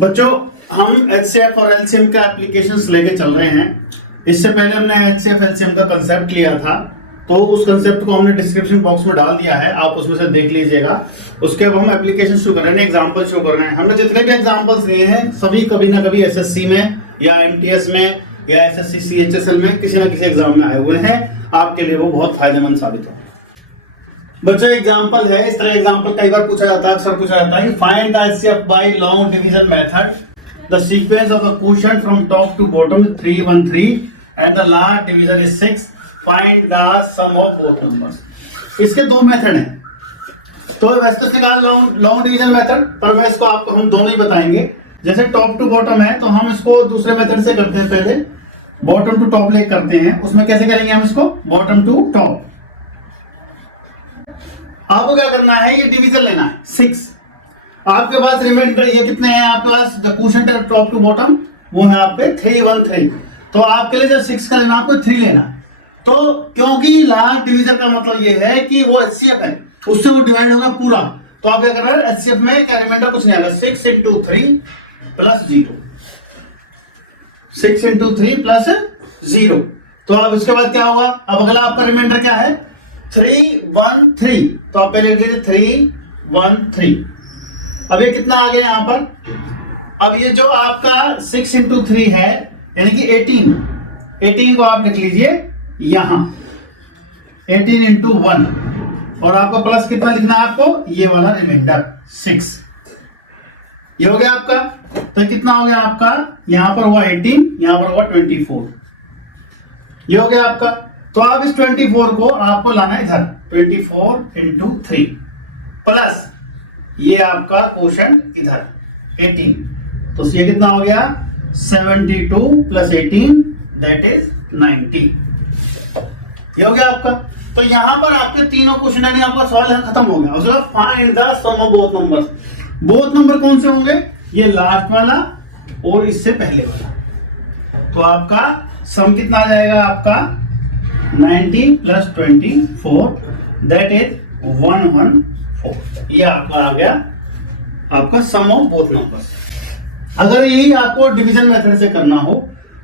बच्चों हम एचसीएफ और एलसीएम का एप्लीकेशंस लेके चल रहे हैं। इससे पहले हमने एचसीएफ एलसीएम का कंसेप्ट लिया था, तो उस कंसेप्ट को हमने डिस्क्रिप्शन बॉक्स में डाल दिया है, आप उसमें से देख लीजिएगा। उसके अब हम एप्लीकेशन शुरू कर रहे हैं, एग्जांपल शो कर रहे हैं। हमने जितने भी एग्जांपल्स लिए हैं सभी कभी ना कभी एसएससी में या एमटीएस में या एसएससी सीएचएसएल में किसी ना किसी एग्जाम में आए हुए हैं। आपके लिए वो बहुत फायदेमंद साबित हो। बच्चों एग्जांपल है, इस तरह एग्जांपल कई बार पूछा जाता है, अक्सर पूछा जाता है, find the HCF by long division method, the sequence of the quotient from top to bottom 3 1 3 and the last division is 6, find the sum of both numbers. इसके दो मेथड हैं, तो वैसे तो निकाल लॉन्ग डिवीजन मेथड, पर मैं इसको आपको हम दोनों ही बताएंगे। जैसे टॉप टू बॉटम है तो हम इसको दूसरे मेथड से करते हैं, पहले बॉटम टू टॉप ले करते हैं। उसमें कैसे करेंगे हम इसको, बॉटम टू टॉप। आपको क्या करना है, ये डिवीजन लेना है 6। आपके पास रिमाइंडर ये कितने हैं, आपके पास the quotient top to bottom वो है आप पे 3 1 3। तो आपके लिए जब 6 का लेना आपको 3 लेना है। तो क्योंकि लास्ट डिवीजन का मतलब ये है कि वो एचसीएफ है, उससे वो डिवाइड होगा पूरा। तो आप क्या कर रहे हैं, एचसीएफ में क्या रिमाइंडर कुछ नहीं आएगा, 6 into 3 प्लस 0, 6 into 3 प्लस 0। तो अब इसके बाद क्या होगा, अब अगला आपका रिमाइंडर क्या है, 3 1 3। तो आप पहले लिख लीजिए 3 1 3। अब ये कितना आ गया यहां पर, अब ये जो आपका 6 into 3 है यानी कि 18 को आप लिख लीजिए यहां 18 into 1, और आपको प्लस कितना लिखना है, आपको ये वाला रिमाइंडर 6। ये हो गया आपका। तो कितना हो गया आपका, यहां पर हुआ 18, यहां पर हुआ 24। ये हो गया आपका। तो आप इस 24 को आपको लाना है इधर, 24 into 3 प्लस ये आपका क्वोटिएंट इधर 18। तो ये कितना हो गया, 72 प्लस 18 दैट इज 90। ये हो गया आपका। तो यहां पर आपके तीनों क्वेश्चन यानी आपका सवाल खत्म हो गया। उसके बाद find the sum of both numbers. Both number कौन से होंगे, ये लास्ट वाला और इससे पहले वाला। तो आपका सम कितना आ जाएगा, आपका 90 प्लस 24 दैट इज 114। ये आपका आ गया आपका सम ऑफ बोथ नंबर्स। अगर यही आपको डिवीजन मेथड से करना हो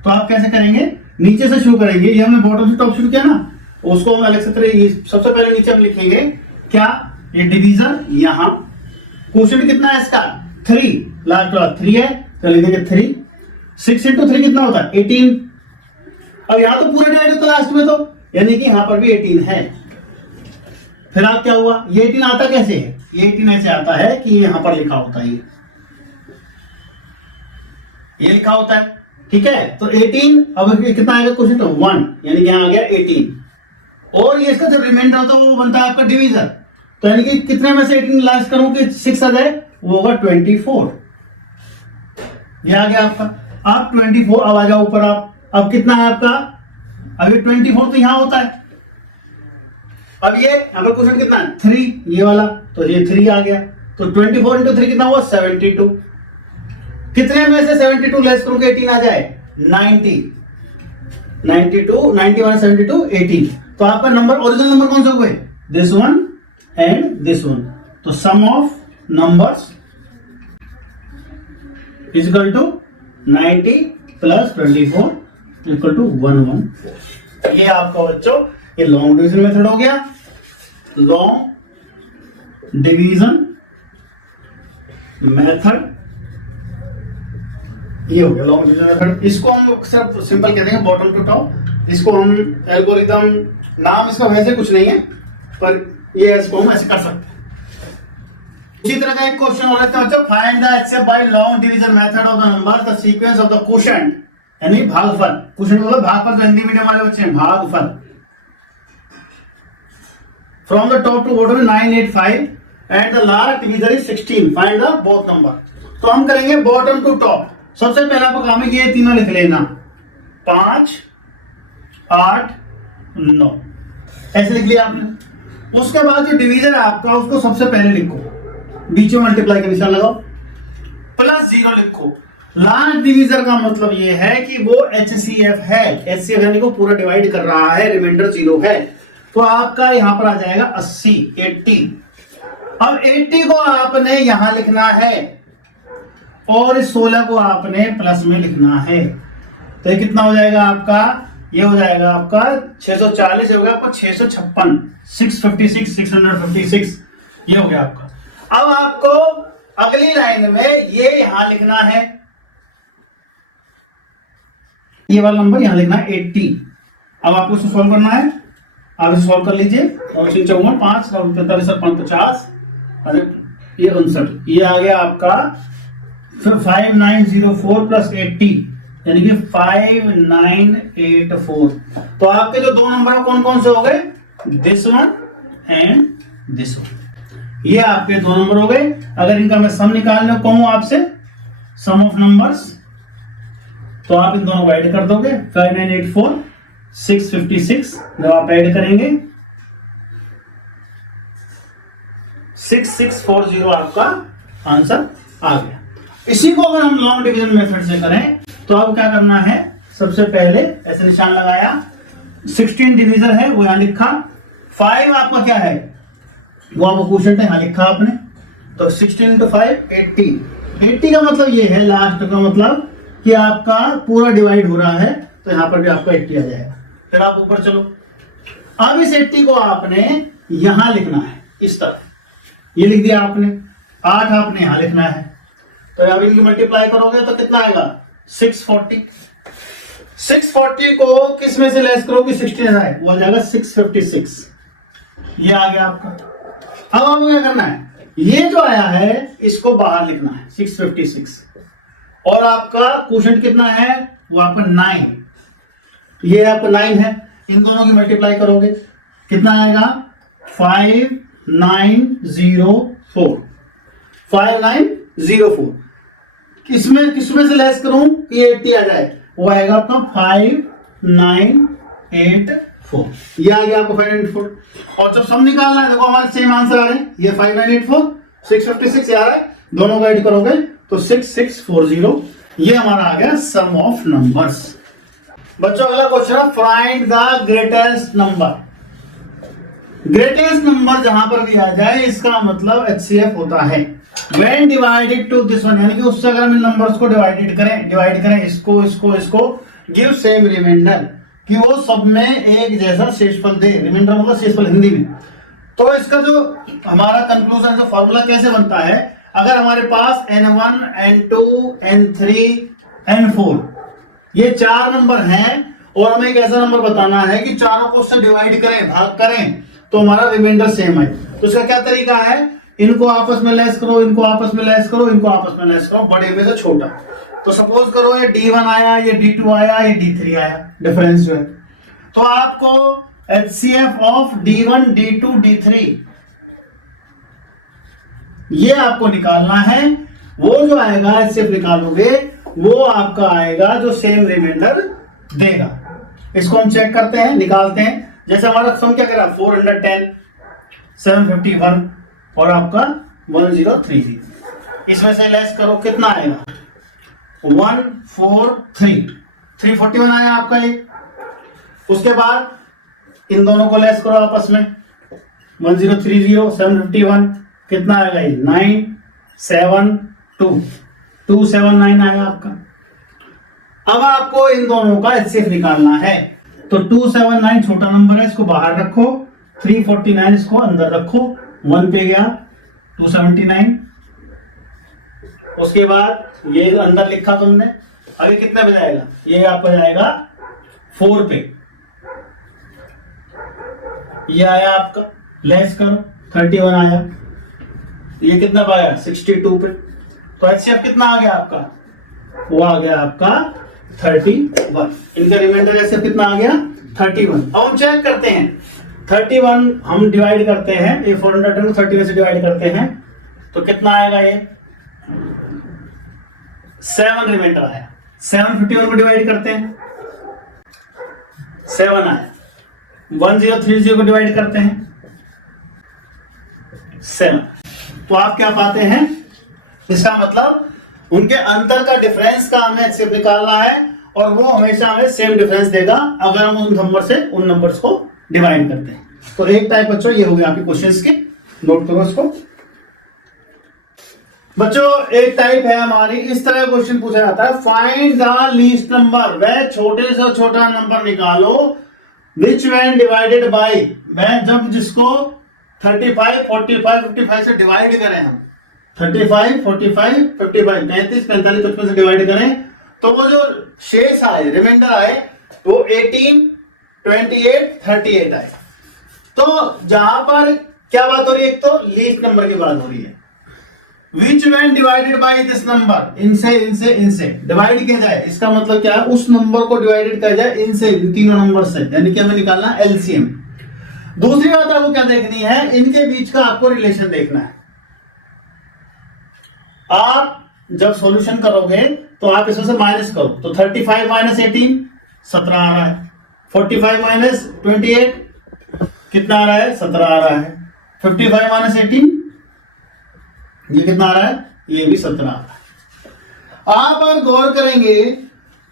तो आप कैसे करेंगे, नीचे से शुरू करेंगे। ये हमने बॉटम से टॉप शुरू किया ना, उसको हम अलग से सबसे पहले नीचे हम लिखेंगे क्या, ये डिवीजन। यहां क्वोटिएंट कितना है इसका 3, लास्ट वाला 3 है तो लिखेंगे 3। 6 into 3 कितना होता है 18। अब यहां तो पूरे डिवाइड होता है लास्ट में, तो यानी कि यहां पर भी 18 है। फिर आप क्या हुआ, ये 18 आता कैसे है, ये 18 ऐसे आता है कि यहां पर लिखा होता है, ये लिखा होता है, ठीक है। तो 18 अब कितना आएगा क्वोटिएंट 1, यानी कि यहां आ गया 18। और ये इसका जो रिमाइंडर होता है वो बनता है आपका डिवीजन। तो यानी कि कितने में से 18 लास्ट करूं कि 6 आ जाए, वो होगा 24। ये आ गया आपका। आप 24 अब आ जाओ ऊपर आप, अब कितना है आपका, अभी 24 तो यहां होता है। अब ये अगर क्वेश्चन कितना है 3, ये वाला, तो ये 3 आ गया। तो 24 into 3 कितना हुआ 72। कितने में से 72 लेस करूं कि 18 आ जाए 90। 92 91 72 18। तो आपका नंबर ओरिजिनल नंबर कौन सा हुए, this one and this one. तो sum of numbers is equal to 90 plus 24 equal to 114। ये आपका बच्चों ये लॉन्ग डिवीजन मेथड हो गया। लॉन्ग डिवीजन मेथड ये हो गया लॉन्ग डिवीजन मेथड। इसको हम सिर्फ सिंपल कहते हैं बॉटम टू टॉप। इसको हम एल्गोरिदम, नाम इसका वैसे कुछ नहीं है, पर ये इसको हम ऐसे कर सकते हैं। इसी तरह का एक क्वेश्चन हो रहा है, find the HCF by long division method of the number, the sequence of the quotient, यानी भागफल। क्वोटिएंट मतलब भागफल, जो हिंदी मीडियम वाले बच्चे हैं, भागफल। From the top to bottom 985 and the last division is 16, find the both number. तो हम करेंगे बॉटम टू टॉप। सबसे पहला आपका काम है ये तीनों लिख लेना, 5 8 9, ऐसे लिख लिया आपने। उसके बाद जो डिवीजन है आपका उसको सबसे पहले लिखो, बीच में मल्टीप्लाई का निशान लगाओ, प्लस 0 लिखो। लास्ट डिवीजन का मतलब ये है कि वो एचसीएफ है, एचसीएफ यानी को पूरा डिवाइड कर रहा है, रिमाइंडर 0 है। तो आपका यहां पर आ जाएगा 80। अब 80 को आपने यहां लिखना है, और इस 16 को आपने प्लस में लिखना है। तो ये कितना हो जाएगा आपका, ये हो जाएगा आपका 640 होगा आपका 656, 656, 656 ये हो गया आपका। अब आपको अगली लाइन में ये यहां लिखना है, ये वाला नंबर यहां लिखना है 80। अब आपको इसे सॉल्व करना है, आप इसे सॉल्व कर लीजिए। और 5 और 45 और 50, अरे ये 59, ये आ गया आपका 5904 प्लस 80 यानी कि 5984। तो आपके जो दो नंबर कौन कौन से हो गए, this one and this one, ये आपके दो नंबर हो गए। अगर इनका मैं सम निकालने को कहूं आपसे, सम ऑफ नंबर्स, तो आप इन दोनों को ऐड कर दोगे, 5984 656, जब आप ऐड करेंगे 6640 आपका आंसर आ गया। इसी को अगर हम लॉन्ग डिवीजन मेथड से करें तो अब क्या करना है, सबसे पहले ऐसे निशान लगाया, 16 डिवीजन है वो यहां लिखा, 5 आपका क्या है वो आपको क्वोशिएंट है यहां लिखा आपने, तो 16 into 5 80। 80 का मतलब ये है, लास्ट का मतलब कि आपका पूरा डिवाइड हो रहा है, तो यहां पर भी आपका 80 आ जाएगा। फिर आप ऊपर चलो, अब इस 80 को आपने यहां लिखना है, इस तरफ ये लिख दिया आपने, 8 आपने यहां लिखना है, तो अब इनकी मल्टीप्लाई करोगे तो कितना आएगा 640। 640 को किस में से लेस करोगे, 16 है वो आ जाएगा 656, ये आ गया आपका। अब आपको क्या करना है, ये जो आया है इसको बाहर लिखना है 656, और आपका क्वोशिएंट कितना है वो आपका 9, ये आपका 9 है, इन दोनों की मल्टीप्लाई करोगे कितना आएगा 5904, 5904। किसमें से लेस करूं कि 80 आ जाए, वो आएगा आपका 5984, ये आ गया आपको 594। और जब सम निकालना है, देखो हमारे सेम आंसर आ रहे हैं, ये 5984 656 आ रहा है, दोनों को ऐड करोगे तो 6640, ये हमारा आ गया सम ऑफ नंबर्स। बच्चों अगला क्वेश्चन है, find the greatest number. Greatest number जहां पर भी आ जाए इसका मतलब HCF होता है, when divided to this one, यानी कि उससे अगर हम इन नंबर्स को डिवाइड करें इसको इसको इसको, गिव सेम रिमाइंडर, कि वो सब में एक जैसा शेषफल दे। रिमाइंडर मतलब शेषफल हिंदी में। तो इसका जो हमारा कंक्लूजन, जो फॉर्मूला कैसे बनता है, अगर हमारे पास n1 n2 n3 n4 ये 4 नंबर हैं और हमें एक ऐसा नंबर बताना है कि चारों को उससे डिवाइड करें, भाग करें, तो हमारा रिमाइंडर सेम है। तो इसका क्या तरीका है, इनको आपस में लेस करो, इनको आपस में लेस करो, इनको आपस में लेस करो, बड़े में से छोटा। तो सपोज करो ये D1 आया, ये D2 आया, ये D3 आया, डिफरेंस जो है, तो आपको HCF of D1 D2 D3 ये आपको निकालना है। वो जो आएगा HCF निकालोगे वो आपका आएगा जो सेम रिमाइंडर देगा। इसको हम चेक करते हैं, निकालते हैं। जैसे हमारा सम क्या करा, 410 751 और आपका 1030, इसमें से लेस करो कितना आएगा 143, 341 आया आपका ये। उसके बाद इन दोनों को लेस करो आपस में, 1030 751 कितना आएगा ये 972 279 आएगा आपका। अब आपको इन दोनों का HCF निकालना है, तो 279 छोटा नंबर है, इसको बाहर रखो, 349 इसको अंदर रखो, 1 पे गया 279। उसके बाद ये अंदर लिखा तुमने, अभी कितने पे जाएगा, ये आपको जाएगा 4 पे, ये आया आपका, लेस करो 31 आया, ये कितना पाया 62 पे, तो HCF कितना आ गया आपका, वो आ गया आपका 31। इनका रिमाइंडर HCF कितना आ गया 31। अब हम चेक करते हैं, 31 हम डिवाइड करते हैं, ये 410 को 31 से डिवाइड करते हैं तो कितना आएगा, ये 7 रिमाइंडर आया। 751 को डिवाइड करते हैं 7 आया, 1030 को डिवाइड करते हैं 7, तो आप क्या पाते हैं, इसका मतलब उनके अंतर का डिफरेंस का हमें HCF निकालना है, और वो हमेशा हमें सेम डिफरेंस देगा अगर हम उन नंबर से उन नंबर्स को डिवाइड करते हैं। तो एक टाइप बच्चों ये हो गया आपके क्वेश्चंस की, नोट करो इसको। बच्चों एक टाइप है हमारी, इस तरह क्वेश्चन पूछा जाता है, फाइंड द लीस्ट नंबर, वह छोटे से छोटा नंबर निकालो विच व्हेन डिवाइडेड बाय, वह जब जिसको 35, 45, 55 से डिवाइड करें हम, 35, 45, 55, 35, 45, 55 से डिवाइड करें तो वो जो शेष आए, रिमाइंडर आए, वो 18, 28, 38 आए। तो जहां पर क्या बात हो रही है, एक तो लीस्ट नंबर की बात हो रही है, विच when divided by this number, इनसे डिवाइड किया जाए, इसका मतलब क्या है, उस नंबर को डिवाइडेड किया जाए इनसे, इन तीनों नंबर से, यानी कि हमें निकालना एलसीएम। दूसरी बात आपको क्या देखनी है, इनके बीच का आपको रिलेशन देखना है। आप जब सॉल्यूशन करोगे तो आप इसमें से माइनस करो, तो 35 माइनस 18 17 आ रहा है, 45 माइनस 28 कितना आ रहा है, 17 आ रहा है, 55 माइनस 18 ये कितना आ रहा है, ये भी 17 आ रहा है। आप अगर गौर करेंगे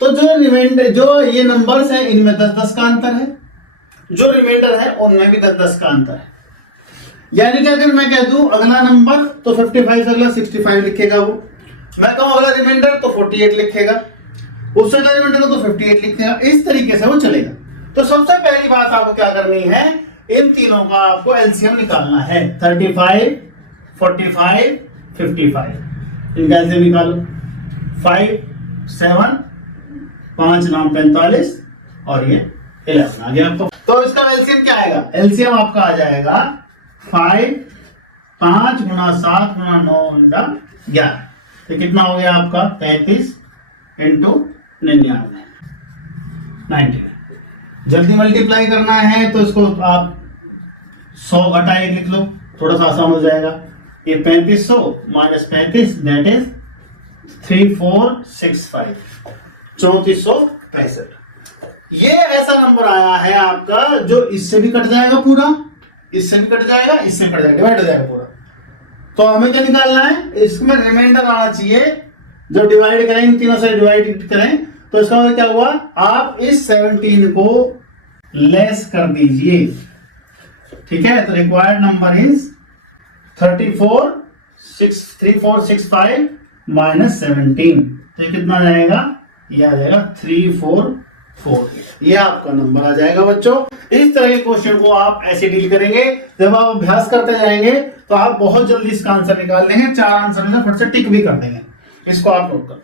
तो जो रिमाइंडर, जो ये नंबर्स है इनमें 10-10 का अंतर है, जो रिमाइंडर है उनमें भी 10-10 का अंतर है। यानी कि अगर मैं कह दूं अगला नंबर तो 55 से अगला 65 लिखेगा वो, मैं कहूं अगला रिमाइंडर तो 48 लिखेगा, उससे अगला रिमाइंडर तो 58 लिखेगा, इस तरीके से वो चलेगा। तो सबसे पहली बात आपको क्या करनी है, इन तीनों का आपको एलसीएम निकालना है, 35, 45, 55, इनका एलसीएम निकालो, 5, 7, 5 9 45 और ये 11 आ गया आपको। तो इसका एलसीएम क्या आएगा, एलसीएम आपका आ जाएगा 5 गुना 7 गुना 9 गुना 11, तो कितना हो गया आपका 33 इंटू 99, 90। जल्दी मल्टीप्लाई करना है तो इसको आप 100 घटा 1 लिख लो, थोड़ा सा आसान हो जाएगा। ये 3500 माइनस 35 दैट इज 3465, 3465। ये ऐसा नंबर आया है आपका जो इससे भी कट जाएगा पूरा, इससे भी कट जाएगा, इससे कट जाएगा, डिवाइड हो जाएगा पूरा। तो हमें क्या निकालना है, इसमें रिमाइंडर आना चाहिए, जब डिवाइड करें इन तीनों से डिवाइड करें तो इसका मतलब क्या हुआ, आप इस 17 को लेस कर दीजिए, ठीक है। तो रिक्वायर्ड नंबर इज 3465 माइनस 17, तो ये कितना आ जाएगा, ये आ जाएगा 344, ये आपका नंबर आ जाएगा बच्चों। इस तरह के क्वेश्चन को आप ऐसे डील करेंगे, जब आप अभ्यास करते जाएंगे तो आप बहुत जल्दी इसका आंसर निकाल लेंगे, 4 आंसर में फट से टिक भी कर देंगे, इसको आप नोट कर।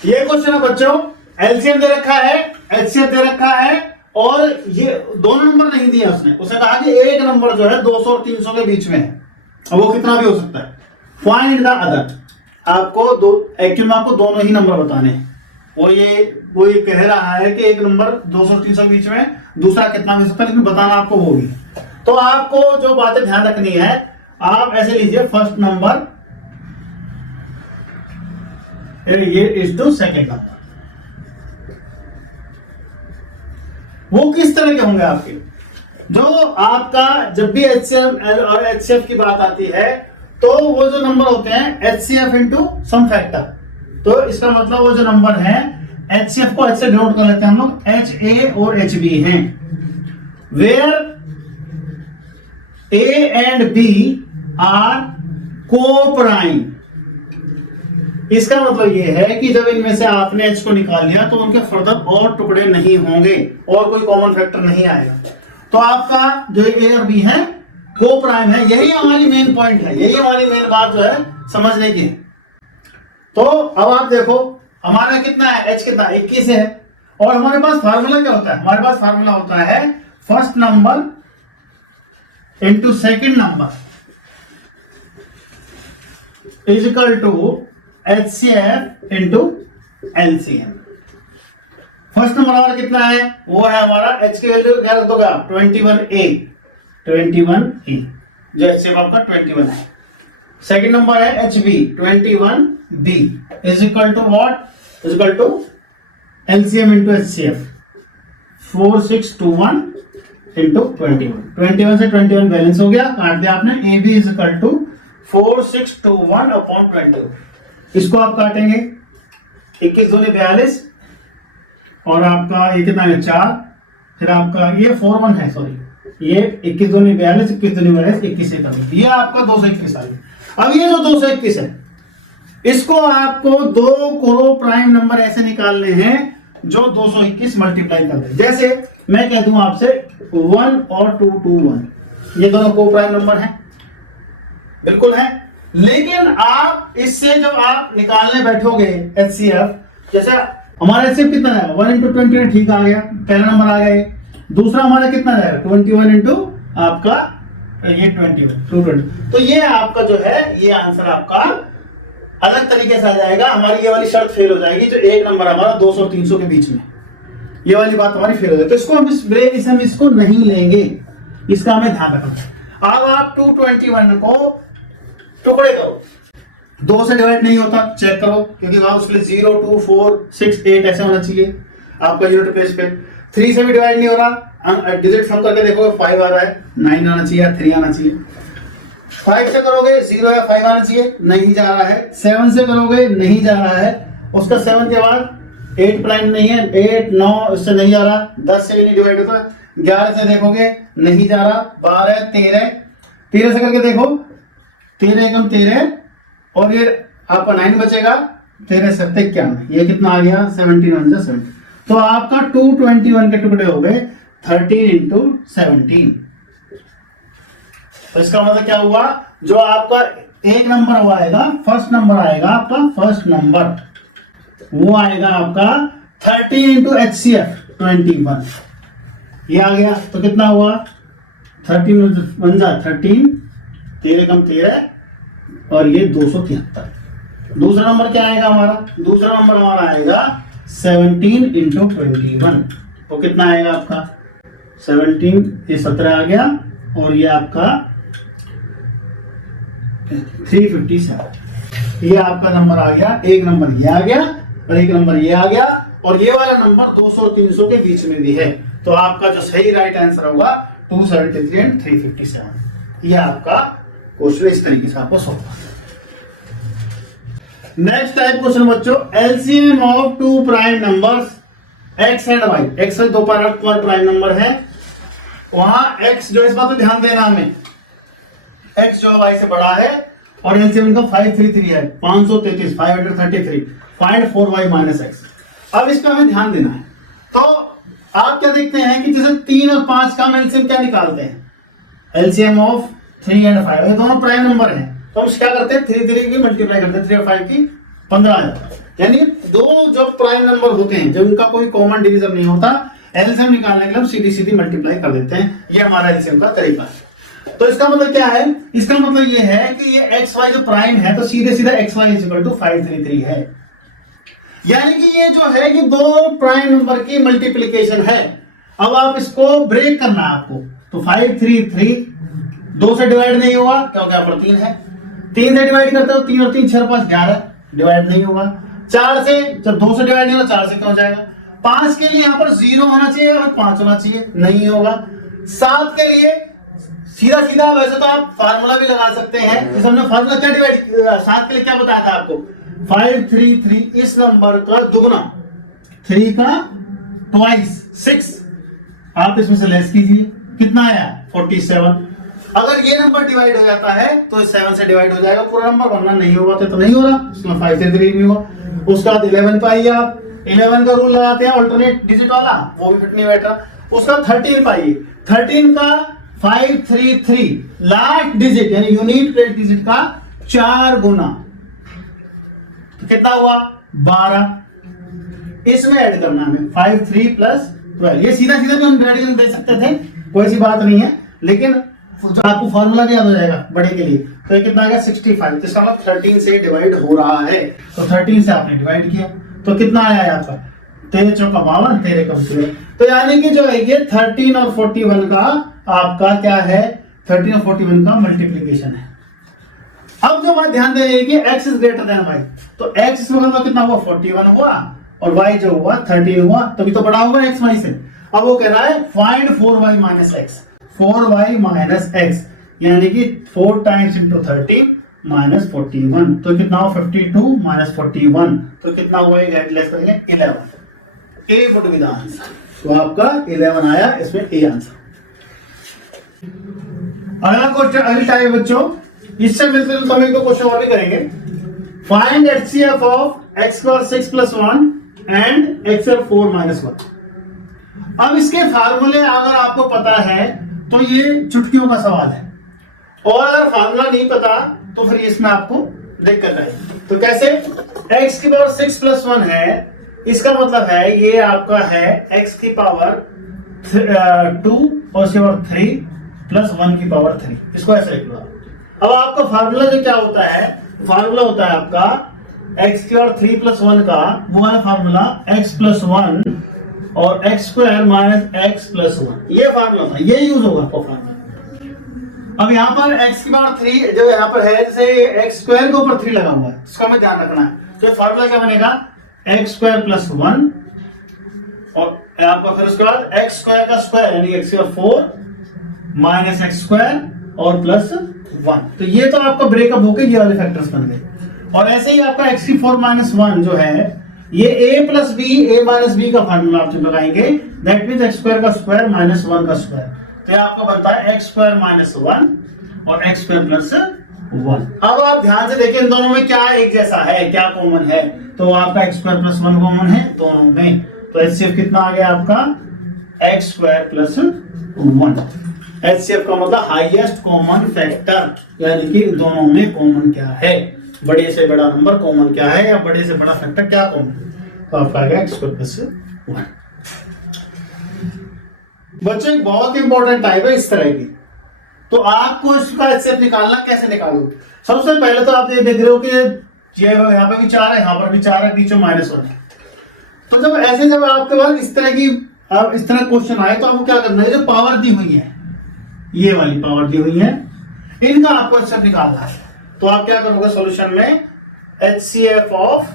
ये क्वेश्चन है बच्चों, एलसीएम दे रखा है, एचसीएफ दे रखा है, और ये दोनों नंबर नहीं दिए उसने कहा कि एक नंबर जो है 200 और 300 के बीच में है, अब वो कितना भी हो सकता है। फाइंड द अदर, आपको एक्चुअली में आपको दोनों ही नंबर बताने हैं। वो ये कह रहा है कि एक नंबर 200-300 के बीच में, दूसरा कितना हो सकता है, लेकिन बताना आपको वो भी। तो आपको जो बातें ध्यान रखनी है, आप ऐसे लीजिए, फर्स्ट नंबर ये इज टू सेकेंड नंबर, वो किस तरह के होंगे आपके, जो आपका जब भी एचसीएफ और एचसीएफ की बात आती है तो वो जो नंबर होते हैं एचसीएफ इंटू सम फैक्टर, तो इसका मतलब वो जो नंबर है एचसीएफ को एच से डिनोट कर लेते हैं हम लोग, एच ए और एच बी हैं, where A and B are coprime. इसका मतलब ये है कि जब इनमें से आपने एच को निकाल लिया तो उनके फर्दर और टुकड़े नहीं होंगे और कोई कॉमन फैक्टर नहीं आएगा, तो आपका जो ए और बी है को-प्राइम है। यही हमारी मेन पॉइंट है, यही हमारी मेन बात जो है समझने की। तो अब आप देखो हमारा कितना है, एच कितना 21 है, और हमारे पास फार्मूला क्या होता है, हमारे पास फार्मूला होता है first number into second number is equal to HCF into LCM. First number हमारा कितना है, वो है हमारा एच की वैल्यू क्या रख दोगे आप, 21A जो एचसीएफ आपका 21 है। सेकेंड नंबर है H B 21B is equal to what, is equal to LCM into HCF 4621 into 21 से 21 बैलेंस हो गया, काट दिया आपने। A B is equal to 4621 upon 21, इसको आप काटेंगे 21 दूनी 42 और आपका ये कितना है 4, फिर आपका ये 41 है, सॉरी ये 21 दूनी 42, 21 दूनी 42, 21 से कम, ये आपका 221 आ गया। अब ये जो 221 है इसको आपको दो को प्राइम नंबर ऐसे निकालने हैं जो 221 मल्टीप्लाई कर दे। जैसे मैं कह दूं आपसे 1 और 2 2 1, ये दोनों को प्राइम नंबर हैं, बिल्कुल है। लेकिन आप इससे जब आप निकालने बैठोगे HCF, जैसे हमारा HCF कितना है 1 इंटू 20, ठीक आ गया, पहला नंबर आ गया। दूसरा हमारा कितना जाएगा 21 इंटू आपका ये 21 220। तो ये आपका जो है ये आंसर आपका अलग तरीके से आ जाएगा। हमारी ये वाली शर्त फेल हो जाएगी, जो एक नंबर हमारा 200 और 300 के बीच में, ये वाली बात हमारी फेल हो जाएगी। तो इसको हम इस ब्रेक से हम इसको नहीं लेंगे, इसका हमें ध्यान रखना। अब आप 221 को टुकड़े करो, 2 से डिवाइड नहीं होता, चेक करो, क्योंकि वहां उसके लिए 0 2 4 6 8 ऐसे होना चाहिए आपका यूनिट प्लेस पे। 3 से भी डिवाइड नहीं हो रहा, डिजिट सम करके देखो 5 आ रहा है, 9 आना चाहिए, 3 आना चाहिए। 5 से करोगे 0 या 5 आना चाहिए, नहीं जा रहा है। 7 से करोगे नहीं जा रहा है, उसका 7 के बाद 8 प्राइम नहीं है, 8 9 इससे नहीं जा रहा, 10 से भी नहीं डिवाइड होता। 11 से देखोगे नहीं जा रहा, 12 13 13 से करके देखो, 13 एकम 13 और ये आपका 9 बचेगा, 13 7 91, ये कितना आ गया 17 1 जा 17। तो आपका 221 के टुकड़े हो गए 13 इंटू 17। तो इसका मतलब क्या हुआ, जो आपका एक नंबर वो आएगा, फर्स्ट नंबर आएगा आपका, फर्स्ट नंबर वो आएगा आपका 30 इंटू HCF 21, ये आ गया। तो कितना हुआ 13 1 जा 13, 13 कम 13 और ये 273। दूसरा नंबर क्या आएगा हमारा, दूसरा नंबर हमारा आएगा 17 इंटू 21। तो कितना आएगा आपका 17, ये 17 आ गया और ये आपका 357। ये आपका नंबर आ गया, एक नंबर ये आ गया और एक नंबर ये आ गया, और ये वाला नंबर 200 और 300 के बीच में भी है। तो आपका जो सही राइट आंसर होगा 273 एंड 357। ये आपका क्वेश्चन इस तरीके से आपको सॉल्व। नेक्स्ट टाइप क्वेश्चन बच्चों, LCM of two prime numbers x and y। x दो प्राइम नंबर है, वहां x जो, इस बात पर ध्यान देना हमें, x जो y से बड़ा है और एलसीएम का 533 है, 533 533, फाइंड 4y माइनस x। अब इस पर हमें ध्यान देना है। तो आप क्या देखते हैं कि जैसे 3 और 5 का हम एलसीएम क्या निकालते हैं, एलसीएम ऑफ 3 एंड 5, ये दोनों प्राइम नंबर हैं, तो हम क्या करते हैं 3 3 की मल्टीप्लाई करते हैं, 3 और 5 की 15 आ जाता है। यानी दो जब प्राइम नंबर होते हैं, जब उनका कोई कॉमन डिवीजन नहीं होता, एलसीएम निकालने के लिए हम सीधी सीधी मल्टीप्लाई कर देते हैं। ये हमारा एलसीएम का तरीका है। तो इसका मतलब क्या है, इसका मतलब ये है कि ये एक्स वाई जो प्राइम है, तो सीधे सीधा एक्स वाई इक्वल टू 533 है। यानी कि ये जो है, ये दो प्राइम नंबर की मल्टीप्लीकेशन है। अब आप इसको ब्रेक करना है आपको, तो 533 2 से डिवाइड नहीं होगा क्योंकि यहाँ पर 3 है, 3 से डिवाइड करते हो 3 और 3 6 5 11, डिवाइड नहीं होगा। 4 से, जब 2 से डिवाइड नहीं होगा 4 से क्यों जाएगा। 5 के लिए यहाँ पर 0 होना चाहिए और 5 होना चाहिए, नहीं होगा। 7 के लिए सीधा सीधा, वैसे तो आप फार्मूला भी लगा सकते हैं, जैसे हमने फार्मूला क्या डिवाइड 7 के लिए क्या बताया था आपको, 533 इस नंबर का दुगना, 3 का ट्वाइस 6, आप इसमें से लेस कीजिए, कितना आया 47। अगर ये नंबर डिवाइड हो जाता है तो 7 से डिवाइड हो जाएगा पूरा नंबर, वरना नहीं होगा तो नहीं हो रहा, उसमें 5 से 3 नहीं होगा। उसके बाद 11 पाइए आप, 11 का रूल लगाते हैं अल्टरनेट डिजिट वाला, वो भी फिट नहीं बैठ रहा। उसका 13 पाइए, 13 का 533 लास्ट डिजिट यानी यूनिट प्लेस डिजिट का 4 गुना, तो कितना हुआ 12। इसमें ऐड करना हमें 53 प्लस 12, ये सीधा सीधा भी हम डिवाइडेशन दे सकते थे, कोई सी बात नहीं है, लेकिन जो आपको फॉर्मूला भी याद हो जाएगा बड़े के लिए। तो ये कितना आ गया 65, तो इसका मतलब 13 से डिवाइड हो रहा है, तो 13 से आपने डिवाइड किया तो कितना आया आपका 13 चौका 52, 13 कम 13। तो यानी कि जो है ये 13 और 41 का आपका क्या है, 13 और 41 का मल्टीप्लीकेशन है। अब जो बात ध्यान देंगे कि x is greater than y, तो x इसमें मतलब कितना हुआ 41 हुआ और y जो हुआ 13 हुआ, तभी तो बड़ा होगा x y से। अब वो कह रहा है find 4y minus x, 4y minus x, यानी कि 4 टाइम्स इंटू 13 माइनस 41, तो कितना हुआ 52 माइनस 41, तो कितना हुआ ये लेस करेंगे 11। ए वुड बी द आंसर, तो आपका 11 आया, इसमें ए आंसर। अगला क्वेश्चन, अगली टाइप बच्चों, इससे मिलते हम एक दो क्वेश्चन और भी करेंगे। Find HCF of x square 6 plus 1 and x square 4 minus 1। अब इसके फार्मूले अगर आपको पता है तो ये चुटकियों का सवाल है, और अगर फार्मूला नहीं पता तो फिर इसमें आपको दिक्कत आएगी। तो कैसे? x की पावर 6 प्लस 1 है, इसका मतलब है ये आपका है x की पावर 2 और उसके बाद 3 प्लस 1 की पावर 3, इसको ऐसे लिख लो। अब आपका फार्मूला जो क्या होता है, फार्मूला होता है आपका x की पावर 3 प्लस 1 का वो है फार्मूला x प्लस 1 और x square minus x plus 1, ये फार्मूला था, ये यूज होगा आपका फार्मूला। अब यहाँ पर x की पावर 3 जो यहाँ पर है, जैसे x स्क्वायर के ऊपर 3 लगा हुआ है, इसका हमें ध्यान रखना है। तो फार्मूला क्या बनेगा? x स्क्वायर प्लस 1 और आपका फिर उसके बाद x स्क्वायर का स्क्वायर यानी x square 4 minus x square और प्लस 1। तो ये तो आपका ब्रेकअप होके ये वाले फैक्टर्स बन गए। और ऐसे ही आपका x की 4 माइनस 1 जो है ये a plus B, a minus B का फार्मूला आप जब लगाएंगे दैट मींस x स्क्वायर का स्क्वायर माइनस 1 का स्क्वायर, तो ये आपको बनता है x स्क्वायर माइनस 1 और x स्क्वायर प्लस 1। अब आप ध्यान से देखिए इन दोनों में क्या एक जैसा है, क्या कॉमन है, तो आपका x स्क्वायर प्लस 1 कॉमन है दोनों में, तो HCF कितना आ गया आपका x स्क्वायर प्लस 1। HCF का मतलब हाईएस्ट कॉमन फैक्टर, यानी कि दोनों में कॉमन क्या है, बड़े से बड़ा नंबर कॉमन क्या है या बड़े से बड़ा फैक्टर क्या कॉमन है, तो आपका आ गया x स्क्वायर प्लस 1। बच्चों एक बहुत इंपॉर्टेंट टाइप है इस तरह की, तो आपको इसका HCF निकालना कैसे निकालोगे? सबसे पहले तो आप ये देख रहे हो कि ये यहाँ पे भी 4 है, यहाँ पर भी 4 है, बीच में माइनस 1 है। तो जब ऐसे जब आपके पास इस तरह की आप इस तरह क्वेश्चन आए तो आपको क्या करना है, जो पावर दी हुई है, ये वाली पावर दी हुई है, इनका आपको HCF निकालना है। तो आप क्या करोगे सॉल्यूशन में, HCF ऑफ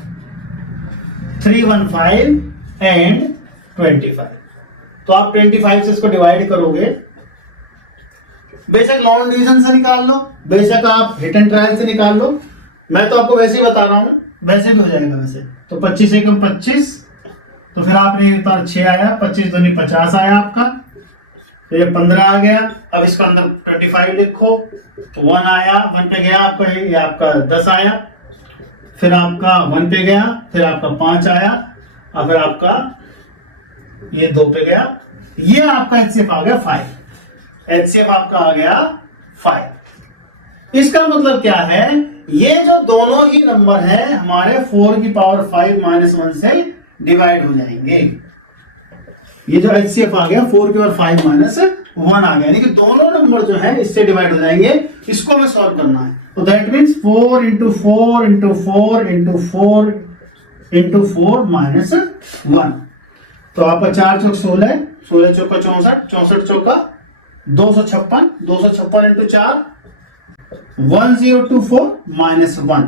315 एंड 25, तो आप 25 से इसको डिवाइड करोगे, बेशक लॉन्ग डिवीजन से निकाल लो, बेशक आप हिट एंड ट्रायल से निकाल लो, मैं तो आपको वैसे ही बता रहा हूं, वैसे भी हो जाएगा वैसे। तो 25 एकम 25, तो फिर आपने 6 आया, 25 दूनी 50 आया आपका, तो ये 15 आ गया। अब इसके अंदर 25 लिखो, तो 1 आया, 1 पे गया आपका, ये आपका 10 आया, फिर आपका 1 पे गया, फिर आपका 5 आया, और फिर आपका ये 2 पे गया, ये आपका HCF आ गया 5। HCF आपका आ गया 5। इसका मतलब क्या है, ये जो दोनों ही नंबर है हमारे 4 की पावर 5 माइनस 1 से डिवाइड हो जाएंगे। ये जो HCF आ गया 4 की पावर 5 माइनस 1 आ गया, यानी कि दोनों नंबर जो है इससे डिवाइड हो जाएंगे। इसको हमें सॉल्व करना है, तो that means 4 into 4 into 4 into 4 into 4 minus 1। तो आपका 4 चौक 16, 16 चौका 64, 64 चौका 256, 256 इंटू 4 1024 माइनस 1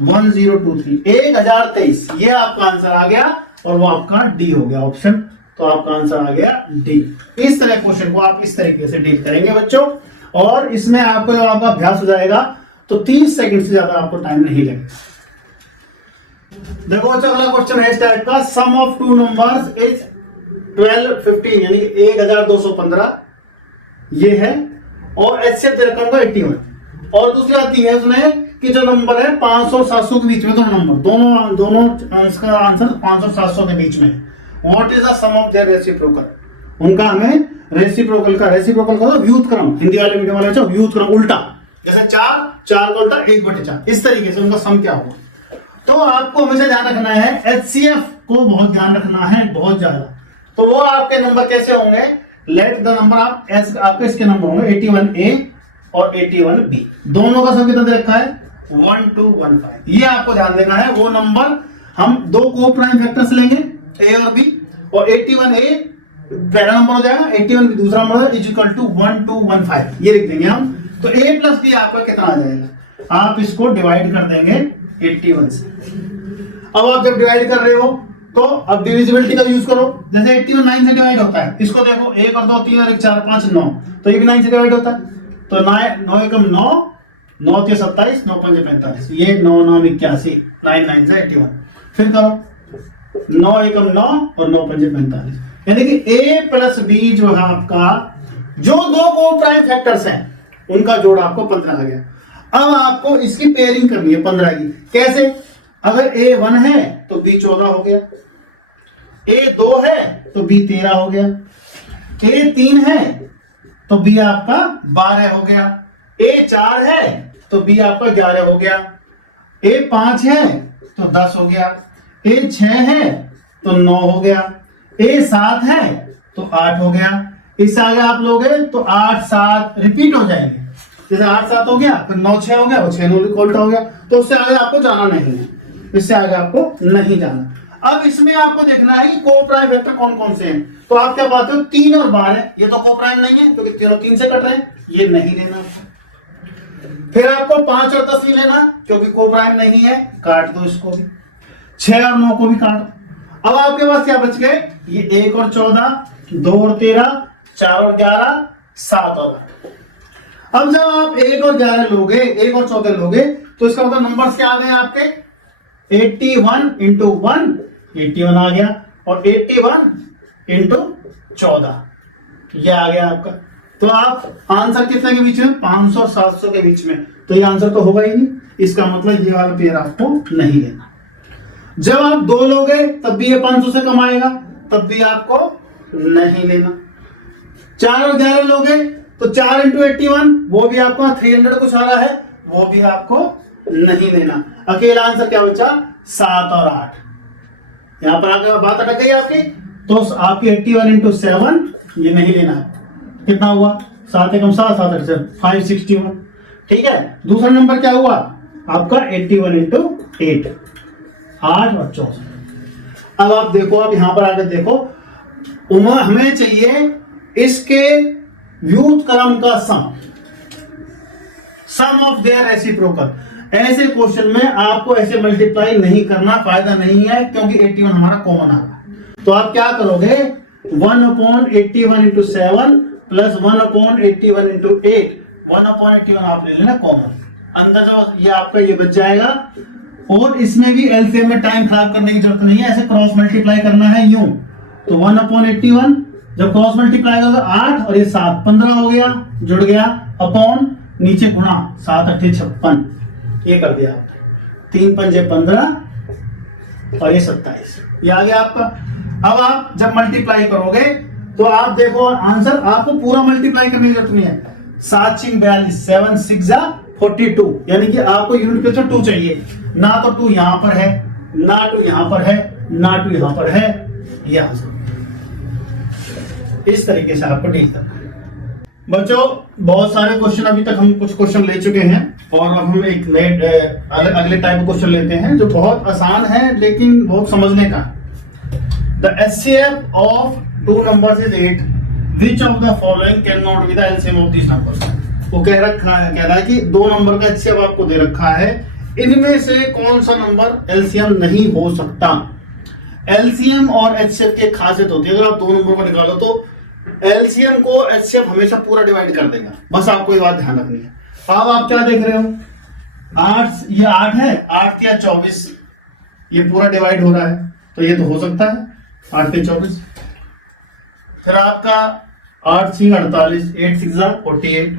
1023 1023, ये आपका आंसर आ गया और वो आपका डी हो गया ऑप्शन। तो आपका आंसर आ गया डी। इस तरह क्वेश्चन को आप इस तरीके से डील करेंगे बच्चों, और इसमें आपको जब आपका अभ्यास हो जाएगा तो 30 सेकंड से ज्यादा आपको टाइम नहीं लगेगा। देखो बच्चों अगला क्वेश्चन है इस टाइप का, सम ऑफ टू नंबर्स इज 1215 यानी कि 1215 ये है, और HCF दे रखा होगा 81, और दूसरी आती है उसमें कि जो नंबर है 500 और 700 के बीच में, दोनों नंबर दोनों इसका आंसर 500 और 700 के बीच में। What is the sum of their reciprocal, उनका हमें रेसिप्रोकल का व्युत्क्रम, हिंदी वाले मीडियम वाले बच्चों व्युत्क्रम उल्टा, जैसे 4 का उल्टा 1/4, इस तरीके से उनका सम क्या होगा। तो आपको हमेशा ध्यान रखना है, HCF को बहुत ध्यान रखना है, बहुत ज्यादा। तो वो आपके नंबर कैसे होंगे, लेट द नंबर आप आपके इसके नंबर होंगे 81A और 81B, दोनों का सम कितना दे रखा है 1215। ये आपको ध्यान देना है, वो नंबर हम दो को प्राइम फैक्टर्स लेंगे A और B, और 81A पहला नंबर हो जाएगा, 81B दूसरा नंबर इज इक्वल टू 1215, ये लिख देंगे हम। तो A प्लस B आपका कितना आ जाएगा, आप इसको डिवाइड कर देंगे 81 से। अब आप जब डिवाइड कर रहे हो तो अब डिविजिबिलिटी का यूज करो, जैसे 81 9 से डिवाइड होता है, इसको देखो 1 और 2 3 और 1 4 5 9, तो ये भी 9 से डिवाइड होता है, तो 9 एकम 9, 9 3 27, 9 5 45, ये 9 9 81, 9 9 से 81, फिर करो 9 एकम 9 और 9 5 45, यानी कि A प्लस B जो है आपका, जो दो को प्राइम फैक्टर्स हैं उनका जोड़ आपको 15 आ गया। अब आपको इसकी पेयरिंग करनी है 15 की। कैसे? अगर A 1 है तो B 14 हो गया, A 2 है तो B 13 हो गया, A 3 है तो B आपका 12 हो गया, A 4 है तो B आपका 11 हो गया, A 5 है तो 10 हो गया, A 6 है तो 9 हो गया, A 7 है तो 8 हो गया। इससे आगे आप लोगे तो 8 7 रिपीट हो जाएंगे। जैसे 8 7 हो गया, फिर 9 6 हो गया, और 6 9 उल्टा हो गया। तो उससे आगे आपको जाना नहीं है, इससे आगे आपको नहीं जाना। अब इसमें आपको देखना है कि कोप्राइम वेक्टर कौन कौन से हैं। तो आप क्या बात हो, 3 और 12, ये तो कोप्राइम नहीं है क्योंकि तीनों 3 से कट रहे हैं, ये नहीं लेना। फिर आपको 5 और 10 नहीं लेना क्योंकि कोप्राइम नहीं है, काट दो इसको भी। 6 और 9 को भी काट दो। अब आपके पास क्या बच गए, ये 1 और 14, 2 और 13, 4 और 11, 7 और 8। अब जब आप 1 और 11 लोगे, 1 और 14 लोगे, तो इसका मतलब नंबर्स क्या आ गए आपके, 81 इंटू 1 81 आ गया, और 81 इंटू 14 ये आ गया आपका। तो आप आंसर कितने के बीच में, 500 और 700 के बीच में। तो ये आंसर तो होगा ही नहीं, इसका मतलब ये वाला पेयर आपको नहीं लेना। जब आप 2 लोगे तब भी ये 500 से कम आएगा, तब भी आपको नहीं लेना। 4 और 11 लोगे तो 4 इंटू 81 वो भी आपको 300 कुछ आ रहा है, वो भी आपको नहीं लेना। अकेला आंसर क्या बचा, 7 और 8। यहां पर आगे बात अटक गई आपकी, तो आपकी 81 इंटू 7 ये नहीं लेना है। कितना हुआ, 7 एकम 7, 7 8 561। ठीक है, दूसरा नंबर क्या हुआ आपका, 81 इंटू 8 8 और 14। अब आप देखो, अब यहां पर आकर देखो, हमें चाहिए इसके व्युत क्रम का सम ऑफ देयर रेसिप्रोकल। ऐसे क्वेश्चन में आपको ऐसे मल्टीप्लाई नहीं करना, फायदा नहीं है, क्योंकि 81 हमारा कॉमन आ रहा। तो आप क्या करोगे, 1/81 इंटू 7 प्लस 1/81 इंटू 8, 1/81 आप ले लेना कॉमन। अंदर जो ये आपका ये बच जाएगा। और इसमें भी एलसीएम में टाइम खराब करने की जरूरत नहीं है, ऐसे क्रॉस मल्टीप्लाई करना है यूं। तो 1/81 जब क्रॉस मल्टीप्लाई करोगे 8 और ये 7 15 हो गया, जुड़ गया, अपॉन नीचे गुणा 7 8 56, ये कर दिया आपने, 3 5 15 और ये 27, ये आ गया आपका। अब आप जब मल्टीप्लाई करोगे तो आप देखो आंसर, आपको पूरा मल्टीप्लाई करने की जरूरत नहीं है। 7 6 42, 7 6 42, यानी कि आपको यूनिट पे 2 चाहिए, ना तो 2 यहां पर है, ना 2 यहां पर है, ना 2 यहां पर है। ये आंसर इस तरीके से आपको डील करना है। बच्चों बहुत सारे क्वेश्चन अभी तक हम कुछ क्वेश्चन ले चुके हैं, और अब हम एक नए अगले टाइप का क्वेश्चन लेते हैं जो बहुत आसान है लेकिन बहुत समझने का। The HCF of 2 numbers is 8. Which of the following cannot be the LCM of these numbers? वो कह रखा है, कह रहा है कि 2 नंबर का HCF आपको दे रखा है, इनमें से कौन सा नंबर LCM नहीं हो सकता। LCM और HCF की खासियत होती है, अगर आप 2 नंबर को निकालो तो LCM को HCF हमेशा पूरा डिवाइड कर देगा, बस आपको ये बात ध्यान रखनी है। अब आप क्या देख रहे हो, 8, ये 8 है, 8 या 24, ये पूरा डिवाइड हो रहा है, तो ये तो हो सकता है 8 के 24। फिर आपका 8 6 48, 8 6 48,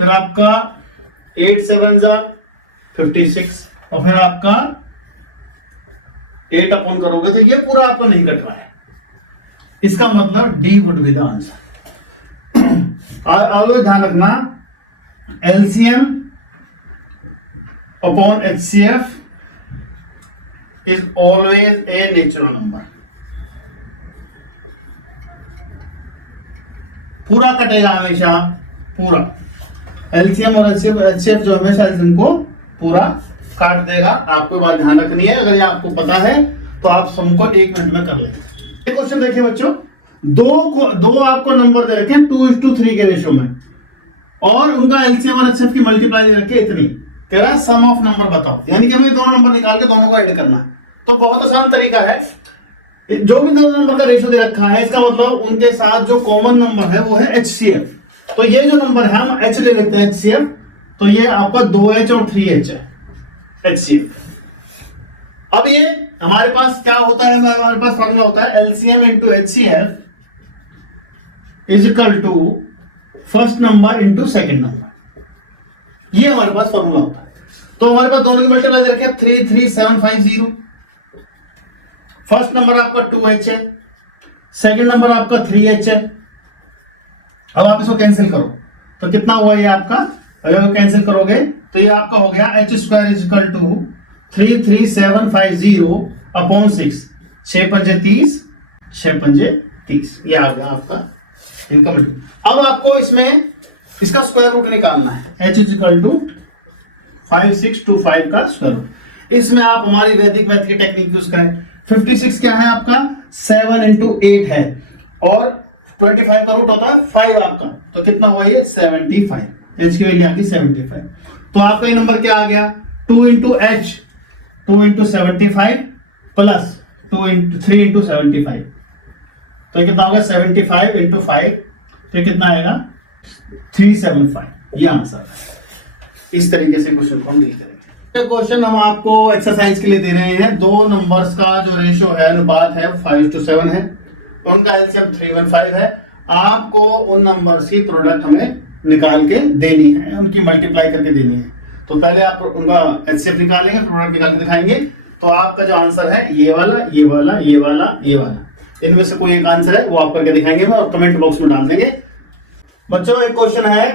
फिर आपका 8 7 56, और फिर आपका 8 अपॉन करोगे तो ये पूरा आपको नहीं कट रहा है। इसका मतलब D would be the answer. Always ध्यान रखना, LCM upon HCF is always a natural number। पूरा कटेगा हमेशा, पूरा LCM और HCF जो हमेशा इनको पूरा काट देगा। आपको बात ध्यान रखनी है, अगर ये आपको पता है तो आप सबको 1 मिनट में कर लेंगे। ये क्वेश्चन देखिए बच्चों, दो आपको नंबर दे रखे हैं 2:3 के रेशियो में, और उनका LCM और HCF की मल्टीप्लाई दे रखी है इतनी। कह रहा है सम ऑफ नंबर बताओ, यानी कि हमें दोनों नंबर निकाल के दोनों को ऐड करना है। तो बहुत आसान तरीका है, जो भी 2 नंबर का रेशियो दे रखा है, इसका मतलब उनके साथ जो कॉमन नंबर है वो है HCF। तो ये जो नंबर है हम H ले लेते हैं, HCF। तो ये आपका 2H और 3H है HCF। अब ये हमारे पास क्या होता है, हमारे पास फॉर्मूला होता है LCM into HCF is equal to first number into second number. ये हमारे पास फॉर्मूला होता है। तो हमारे पास दोनों की मल्टीप्लाई दे रखे हैं 33750। फर्स्ट नंबर आपका 2h है, सेकंड नंबर आपका 3h है। अब आप इसको कैंसिल करो तो कितना हुआ ये आपका, अगर कैंसिल करोगे तो ये आपका हो गया h square is equal to 33750 upon 6, 6 पंजे 30, 6 पंजे 30, ये आ गया आपका इनका मल्टीप्लाई। अब आपको इसमें इसका स्क्वायर रूट निकालना है, h इज इक्वल टू 5625 का स्क्वायर रूट। इसमें आप हमारी वैदिक मैथ की टेक्निक यूज करें। 56 क्या है आपका 7 into 8 है और 25 का रूट होता है 5 आपका, तो कितना हुआ ये 75, h की वैल्यू आ गई 75। तो आपका ये नंबर क्या आ गया 2 into h, 2 into 75 plus 3 into 75, तो कितना होगा 75 into 5, तो कितना आएगा 375, ये आंसर है। इस तरीके से क्वेश्चन को हम डील करेंगे। क्वेश्चन हम आपको एक्सरसाइज के लिए दे रहे हैं, दो नंबर्स का जो रेशियो है, अनुपात है 5:7 है, उनका एलसीएम 315 है। आपको उन नंबर्स की प्रोडक्ट हमें निकाल के देनी है, उनकी मल्टीप्लाई करके देनी है। तो पहले आप उनका एलसीएम निकालेंगे, प्रोडक्ट निकाल के दिखाएंगे। तो आपका जो आंसर है ये वाला, ये वाला, ये वाला, ये वाला, इनमें से कोई एक आंसर है वो आप करके दिखाएंगे और कमेंट बॉक्स में डाल देंगे। बच्चों एक क्वेश्चन है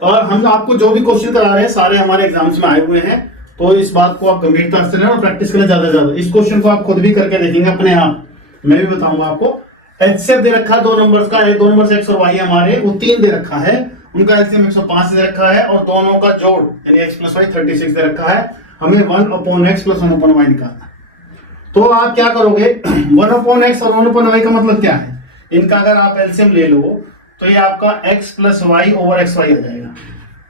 और हम आपको जो भी क्वेश्चन करा रहे हैं सारे हमारे एग्जाम्स में आए हुए हैं, तो इस बात को आप गंभीरता से लें और प्रैक्टिस करें ज्यादा से ज्यादा। इस क्वेश्चन को आप खुद भी करके देखेंगे अपने आप, मैं भी बताऊंगा आपको। एचसीएफ दे रखा है दो नंबर्स का, दो नंबर एक्स और वाई हमारे वो 3 दे रखा है, उनका एलसीएम 105 दे रखा है और दोनों का जोड़ यानी एक्स प्लस वाई 36 दे रखा है। हमें 1/x प्लस 1/y निकालना। तो आप क्या करोगे 1/x और 1/y का मतलब क्या है, इनका अगर आप एलसीएम ले लो तो ये आपका x plus Y over X Y आ जाएगा।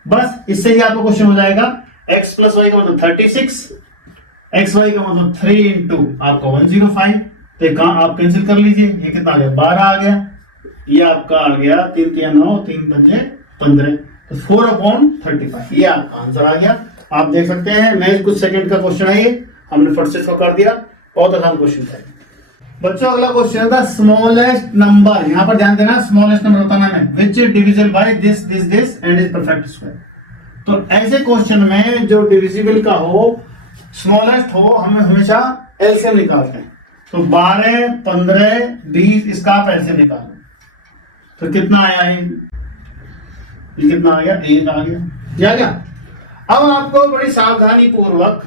बस इससे ही आपका क्वेश्चन हो जाएगा। x प्लस वाई का मतलब 36, एक्स वाई का मतलब 3 इंटू आपका 105, तो आप कैंसिल कर लीजिए, ये कितना आ गया 12 आ गया, ये आपका आ गया 3 3 9 3 पंजे 15, तो 4/35, ये आपका आंसर आ गया। आप देख सकते हैं, मैं कुछ सेकंड का क्वेश्चन है ये, हमने फट से इसको कर दिया, बहुत आसान क्वेश्चन था। बच्चों अगला क्वेश्चन था स्मॉलेस्ट नंबर, यहाँ पर ध्यान देना स्मॉलेस्ट नंबर बताना है which is divisible by this this this and is perfect square. तो ऐसे क्वेश्चन में जो डिविजिबल का हो, स्मॉलेस्ट हो, हमें हमेशा एलसीएम निकालते हैं। तो 12 15 20 इसका आप एलसीएम निकालो, तो कितना आया ये कितना आ गया 1 आ गया, ये आ गया। अब आपको बड़ी सावधानी पूर्वक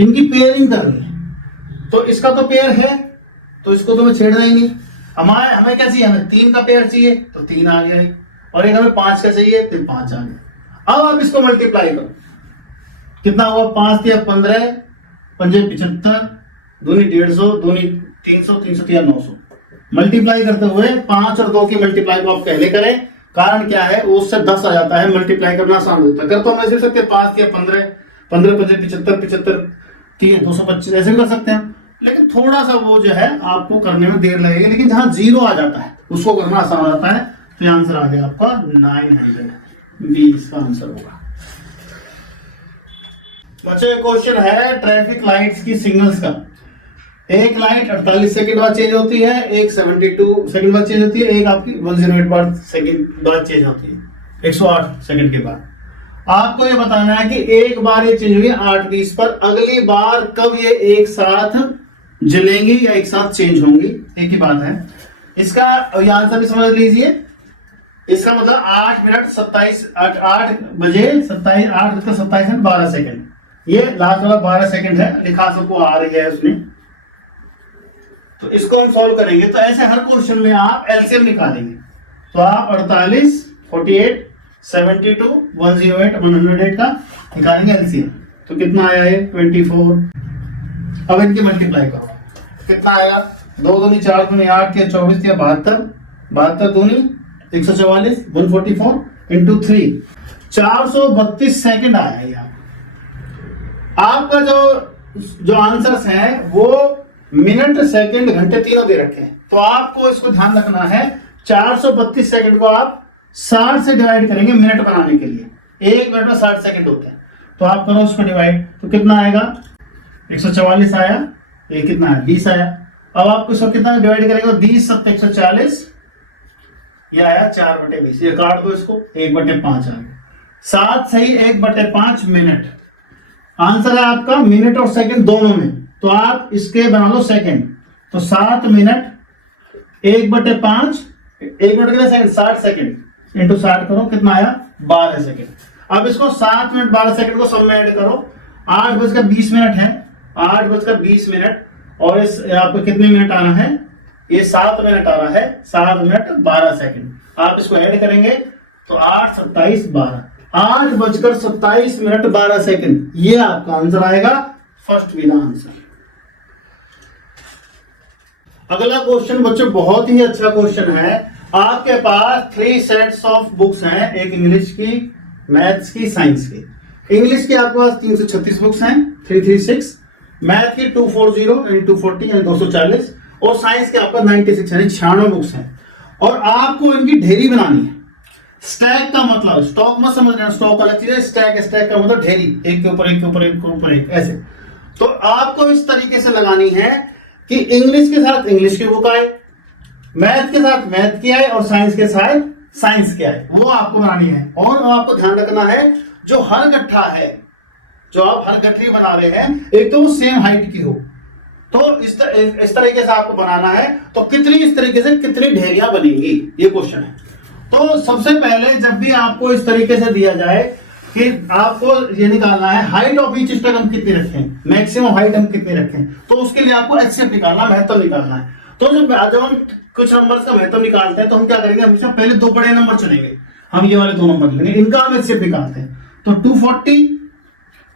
इनकी पेयरिंग करनी है। तो इसका तो पेयर है, तो इसको तो मैं छेड़ना ही नहीं। हमें क्या चाहिए, हमें 3 का पेयर चाहिए, तो 3 आ गया, और एक हमें 5 का चाहिए, तो 5 आ गया। अब आप इसको मल्टीप्लाई करो, कितना हुआ 5 या 15 पंजे 75, दूनी 150, दूनी 300, 300 या 900। मल्टीप्लाई करते हुए 5 और 2 की मल्टीप्लाई को आप पहले करें, कारण क्या है उससे 10 आ जाता है, मल्टीप्लाई करना आसान होता है। अगर तो हम ऐसे सकते 5 या 15 पंजे 75 75 225 ऐसे कर सकते हैं, लेकिन थोड़ा सा वो जो है आपको करने में देर लगेगी, लेकिन जहां 0 आ जाता है उसको करना आसान हो जाता है। तो आंसर आ गया आपका 900, बी इसका आंसर होगा। बच्चों क्वेश्चन है ट्रैफिक लाइट्स की सिग्नल्स का। एक लाइट 48 सेकंड बाद चेंज होती है, एक 72 सेकंड बाद चेंज होती है, एक आपकी 108 सेकंड बाद चेंज होती है, 108 सेकंड के बाद। आपको ये बताना है कि एक बार ये चेंज हुई 8:20 पर, अगली बार कब ये एक साथ जलेंगी या एक साथ चेंज होंगी, एक ही बात है। इसका आंसर भी समझ लीजिए, इसका मतलब 8 बजे 27 12 सेकंड, ये लास्ट वाला 12 सेकंड है, लिखा सबको आ रही है उसमें। तो इसको हम सॉल्व करेंगे, तो ऐसे हर क्वेश्चन में आप एलसीएम निकालेंगे। तो आप 48 48 72 108 108 का निकालेंगे एलसीएम, तो कितना आया है 24। अब इनकी मल्टीप्लाई करो, कितना आएगा 2 दूनी 4 दूनी 8 के 24 या 72 72 दूनी 144 144 इंटू 3 432 सेकंड आया है। आपका जो आंसर्स हैं वो मिनट सेकंड घंटे तीनों दे रखे हैं, तो आपको इसको ध्यान रखना है 432 सेकंड को आप 60 से डिवाइड करेंगे मिनट बनाने के लिए, 1 मिनट में 60 सेकंड होते हैं। तो आप करो उसको डिवाइड, तो कितना आएगा 144 आया, ये कितना है 20 आया। अब आपको इसको कितना डिवाइड करेंगे 20 7 140, ये आया 4/20, ये काट दो इसको, 1/5 आ गया। 7 सही 1/5 मिनट। आंसर है आपका मिनट और सेकंड दोनों में, तो आप इसके बना लो सेकंड। तो 7 मिनट 1/5, 1 सेकंड 60 सेकंड इंटू 60 करो, कितना आया 12 सेकंड। अब इसको 7 मिनट 12 सेकंड को सब में ऐड करो, 8:20 है, 8:20 और इस आपको कितने मिनट आना है, ये 7 मिनट आ रहा है, 7 मिनट 12 सेकंड। आप इसको ऐड करेंगे तो 8 27 12, 8:27 12 सेकंड, ये आपका आंसर आएगा फर्स्ट बी द आंसर। अगला क्वेश्चन बच्चों बहुत ही अच्छा क्वेश्चन है। आपके पास 3 सेट्स ऑफ बुक्स हैं, एक इंग्लिश की, मैथ्स की, साइंस की। इंग्लिश की आपके पास 336 बुक्स हैं, 336, मैथ की 240 यानी 240 यानी 240, और साइंस के आपका 96 यानी 96 बुक्स हैं। और आपको इनकी ढेरी बनानी है। स्टैक का मतलब, स्टॉक मत समझना, स्टॉक अलग चीज है, स्टैक का मतलब ढेरी, एक के ऊपर एक के ऊपर एक के ऊपर एक, ऐसे। तो आपको इस तरीके से लगानी है कि इंग्लिश के साथ इंग्लिश की बुक आए, मैथ के साथ मैथ की आए, और साइंस के साथ साइंस की आए, वो आपको बनानी है। और आपको ध्यान रखना है जो हर गट्ठा है, जो आप हर गठरी बना रहे हैं, एक तो वो सेम हाइट की हो। तो इस तरीके से आपको बनाना है। तो कितनी इस तरीके से कितनी ढेरियां बनेंगी, ये क्वेश्चन है। तो सबसे पहले जब भी आपको इस तरीके से दिया जाए कि आपको ये निकालना है हाइट ऑफ ईच स्टैक हम कितनी रखें, मैक्सिमम हाइट हम कितनी रखें, तो उसके लिए आपको एचसीएफ निकालना, महत्व निकालना है। तो जब हम कुछ नंबर्स का महत्व निकालते हैं तो हम क्या करेंगे, हमेशा पहले 2 बड़े नंबर चलेंगे, हम ये वाले 2 नंबर लेंगे, इनका हम एचसीएफ निकालते हैं। तो 240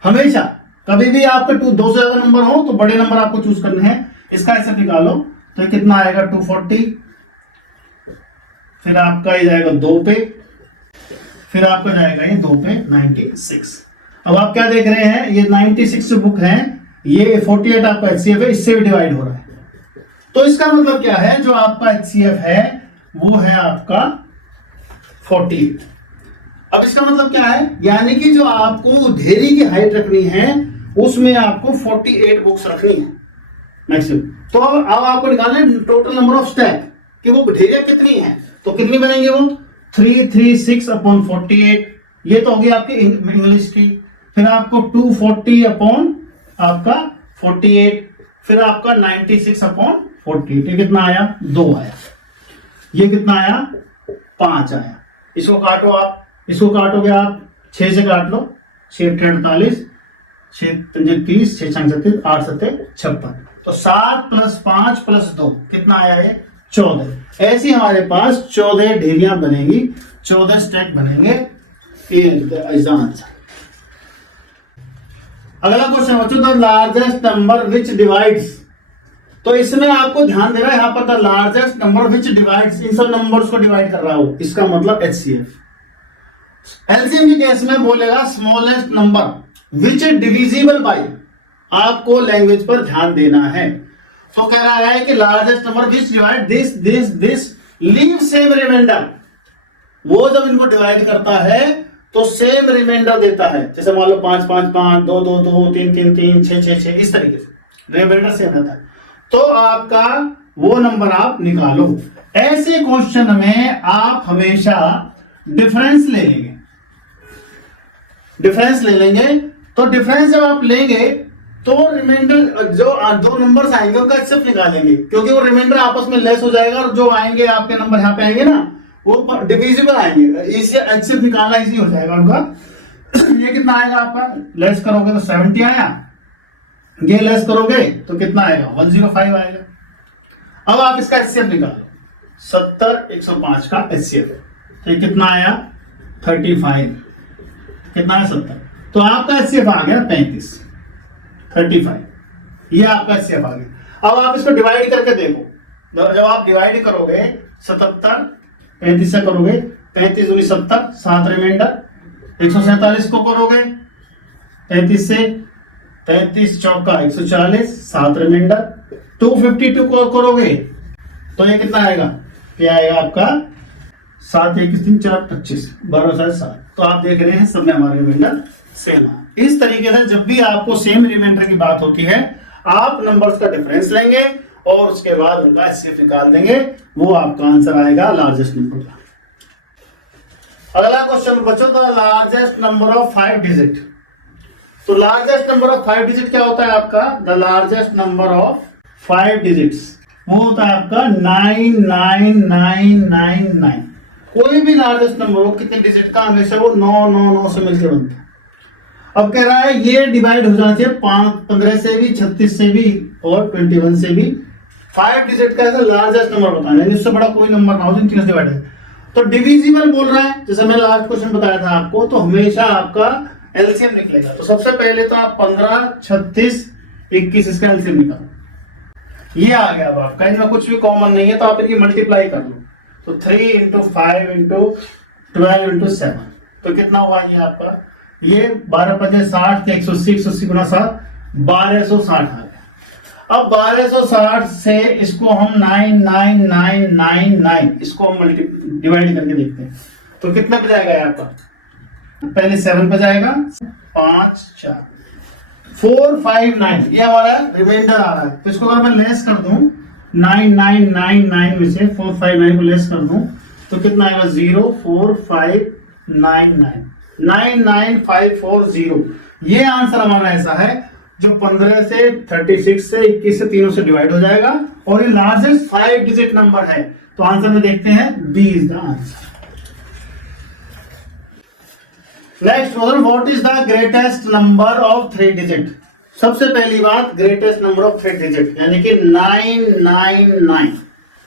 हमेशा, कभी भी आपका 2 से ज्यादा नंबर हो तो बड़े नंबर आपको चूज करने हैं, इसका एचसीएफ निकालो। तो कितना आएगा 240, फिर आपका ये जाएगा 2 पे, फिर आपका जाएगा ये 2 पे 96। अब आप क्या देख रहे हैं, ये 96 बुक है, ये 48 आपका एचसीएफ है, इससे भी डिवाइड हो रहा है। तो इसका मतलब क्या है, जो आपका एचसीएफ है वो है आपका 48। अब इसका मतलब क्या है, यानी कि जो आपको ढेरी की हाइट रखनी है उसमें आपको 48 बुक्स रखनी है मैक्सिमम। तो अब आपको निकालना है टोटल नंबर ऑफ स्टैक कि वो ढेरियां कितनी हैं। तो कितनी बनेंगे वो 336/48, ये तो होगी आपकी इंग्लिश की। फिर आपको 240 अपॉन आपका 48, फिर आपका 96/48, ये कितना आया 2 आया, ये कितना आया 5 आया। इसको काटो आप, इसको काटोगे आप 6 से काट लो, 6 48, 6 30, 6 36, 8 7 56। तो 7 + 5 + 2 कितना आया ये 14। ऐसी हमारे पास 14 ढेरियां बनेगी, 14 स्टैक बनेंगे। अगला क्वेश्चन बच्चों, the largest number which divides. तो इसमें आपको ध्यान देना है, यहां पर the largest number which divides, इन सब नंबर्स को डिवाइड कर रहा हो, इसका मतलब एचसीएफ। एलसीएम के केस में बोलेगा smallest number which divisible by, आपको लैंग्वेज पर ध्यान देना है। तो कह रहा है कि largest number which divide this this this leave same remainder, वो जब इनको डिवाइड करता है तो सेम रिमाइंडर देता है। जैसे मान लो 5 5 5, 2 2 2, 3 3 3, 6 6 6, इस तरीके से रिमाइंडर सेम रहता है। तो आपका वो नंबर आप निकालो। ऐसे क्वेश्चन में आप हमेशा डिफरेंस ले लेंगे, डिफरेंस ले लेंगे। तो डिफरेंस जब आप लेंगे तो रिमाइंडर जो 2 नंबर्स आएंगे उनका एचसीएफ निकालेंगे, क्योंकि वो रिमाइंडर आपस में लेस हो जाएगा, और जो आएंगे आपके नंबर यहाँ पे आएंगे ना वो डिविजिबल आएंगे, इससे एचसीएफ निकालना इजी हो जाएगा उनका। ये कितना आएगा आपका, लेस करोगे तो 70 आया, ये लेस करोगे तो कितना आएगा 105 आएगा। अब आप इसका एचसीएफ निकालो, 70 105 का एचसीएफ, तो ये कितना आया 35, कितना है 70, तो आपका एचसीएफ आ गया 35, 35, ये आपका एचसीएफ आ गया। अब आप इसको डिवाइड करके देखो, जब आप डिवाइड करोगे 77 35 से करोगे, 35 दूनी 70, 7 रिमाइंडर, 147 को करोगे 35 से, 33 चौका 140, 7 रिमाइंडर, 252 को करोगे तो ये कितना आएगा, क्या आएगा आपका 7 1 3 4 25, 12 7। तो आप देख रहे हैं सब में हमारे रिमाइंडर सेम है। इस तरीके से जब भी आपको सेम रिमाइंडर की बात होती है, आप नंबर्स का डिफरेंस लेंगे और उसके बाद उनका एचसीएफ निकाल देंगे, वो आपका आंसर आएगा लार्जेस्ट नंबर का। अगला क्वेश्चन बच्चों, the largest number of 5 digit. तो लार्जेस्ट नंबर ऑफ 5 डिजिट क्या होता है आपका? The largest number of 5 digits वो होता है आपका 99999। कोई भी लार्जेस्ट नंबर हो कितने डिजिट का, हमेशा वो 999 से मिलकर बनता है। अब कह रहा है ये डिवाइड हो जाना चाहिए 15 से भी, 36 से भी और 21 से भी। 5 डिजिट का ऐसा लार्जेस्ट नंबर बताना है, इससे बड़ा कोई नंबर ना हो जिन तीनों से डिवाइड है। तो डिविजिबल बोल रहा है, जैसे मैंने लास्ट क्वेश्चन बताया था आपको, तो हमेशा आपका एलसीएम निकलेगा। तो सबसे पहले तो आप 15, 36, 21 इसका एलसीएम निकालो। ये आ गया। अब आपका इनमें कुछ भी कॉमन नहीं है तो आप इनकी मल्टीप्लाई कर लो। तो 3 इंटू 5 इंटू 12 इंटू 7, तो कितना हुआ ये आपका? ये 12 पचे 60, 180, 180 गुना 7, 1260 आ गया। अब 1260 से इसको हम 99999 इसको हम डिवाइड करके देखते हैं, तो कितना पे जाएगा ये आपका? पहले 7 पे जाएगा, 5 4 459, ये हमारा रिमाइंडर आ रहा है। तो इसको अगर मैं लेस कर दूं 9999 में से 459 को लेस कर दूं तो कितना आएगा? 04599 99540। ये आंसर हमारा ऐसा है जो 15 से 36 से 21 से तीनों से डिवाइड हो जाएगा और ये लार्जेस्ट 5 डिजिट नंबर है। तो आंसर में देखते हैं B is the answer. Next question, what is the greatest number of 3 digit? सबसे पहली बात, ग्रेटेस्ट नंबर ऑफ 3 डिजिट यानी कि 999।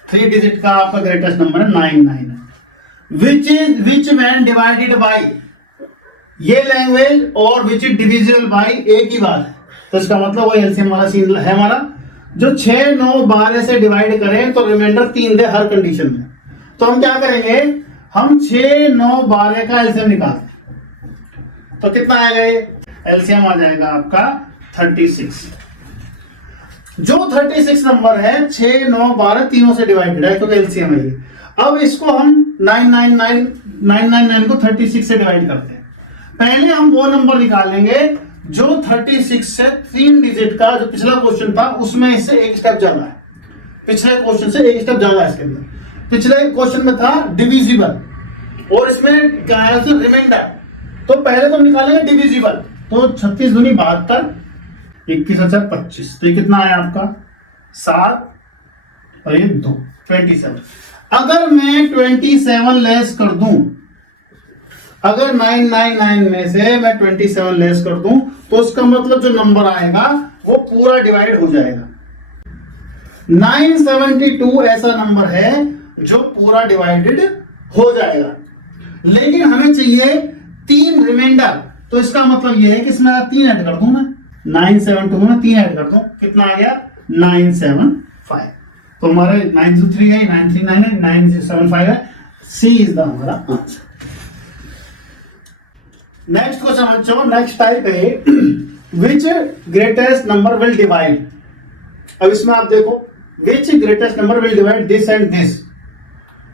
3 डिजिट का आपका ग्रेटेस्ट नंबर है 999। विच व्हेन डिवाइडेड बाय, ये लैंग्वेज और विच इज डिविजिबल बाय एक ही बात है। तो इसका मतलब वो एलसीएम वाला सीन है हमारा, जो 6 9 12 से डिवाइड करें तो रिमाइंडर 3 दे हर कंडीशन में। तो हम क्या करेंगे, हम 6 9 12 का एलसीएम निकालते हैं। तो कितना आएगा ये? एलसीएम आ जाएगा आपका 36। जो 36 नंबर है 6 9 12 तीनों से डिवाइडेड है, क्योंकि एलसीएम है ये। अब इसको हम 999 को 36 से डिवाइड करते हैं। पहले हम वो नंबर निकालेंगे जो 36 से 3 डिजिट का, जो पिछला क्वेश्चन था उसमें इससे एक स्टेप ज्यादा है। पिछले क्वेश्चन से एक स्टेप ज्यादा है इसके अंदर। पिछले क्वेश्चन में था डिविजिबल और इसमें क्या है? रिमाइंडर। तो पहले तो निकालेंगे डिविजिबल। तो 36 दूनी 72, 21 अच्छा 25, तो ये कितना आया आपका? 7 और ये 2, 27। अगर मैं 27 लेस कर दूं, अगर 999 में से मैं 27 लेस कर दूं तो उसका मतलब जो नंबर आएगा वो पूरा डिवाइड हो जाएगा। 972 ऐसा नंबर है जो पूरा डिवाइडेड हो जाएगा, लेकिन हमें चाहिए 3 रिमाइंडर। तो इसका मतलब ये है कि इसमें 3 ऐड कर दूं मैं, 972 में 3 ऐड कर दूं, कितना आ गया? 975। तो हमारे 923 है, 939 है, 975 है। सी इज द हमारा आंसर। नेक्स्ट क्वेश्चन बच्चों, नेक्स्ट टाइप है which greatest number will divide. अब इसमें आप देखो, which greatest number will divide this and this.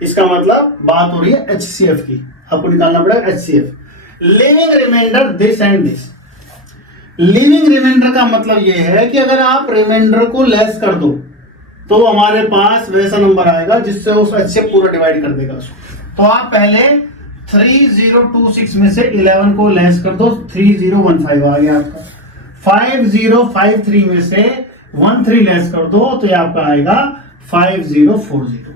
इसका मतलब बात हो रही है एचसीएफ की, आपको निकालना पड़ेगा HCF. Living remainder this and this. Living remainder का मतलब यह है कि अगर आप रिमाइंडर को लेस कर दो तो हमारे पास वैसा नंबर आएगा जिससे उस एचसीएफ पूरा डिवाइड कर देगा उसको। तो आप पहले 3026 में से 11 को लेस कर दो, 3015 आ गया आपका। 5053 में से 13 लेस कर दो तो ये आपका आएगा 5040।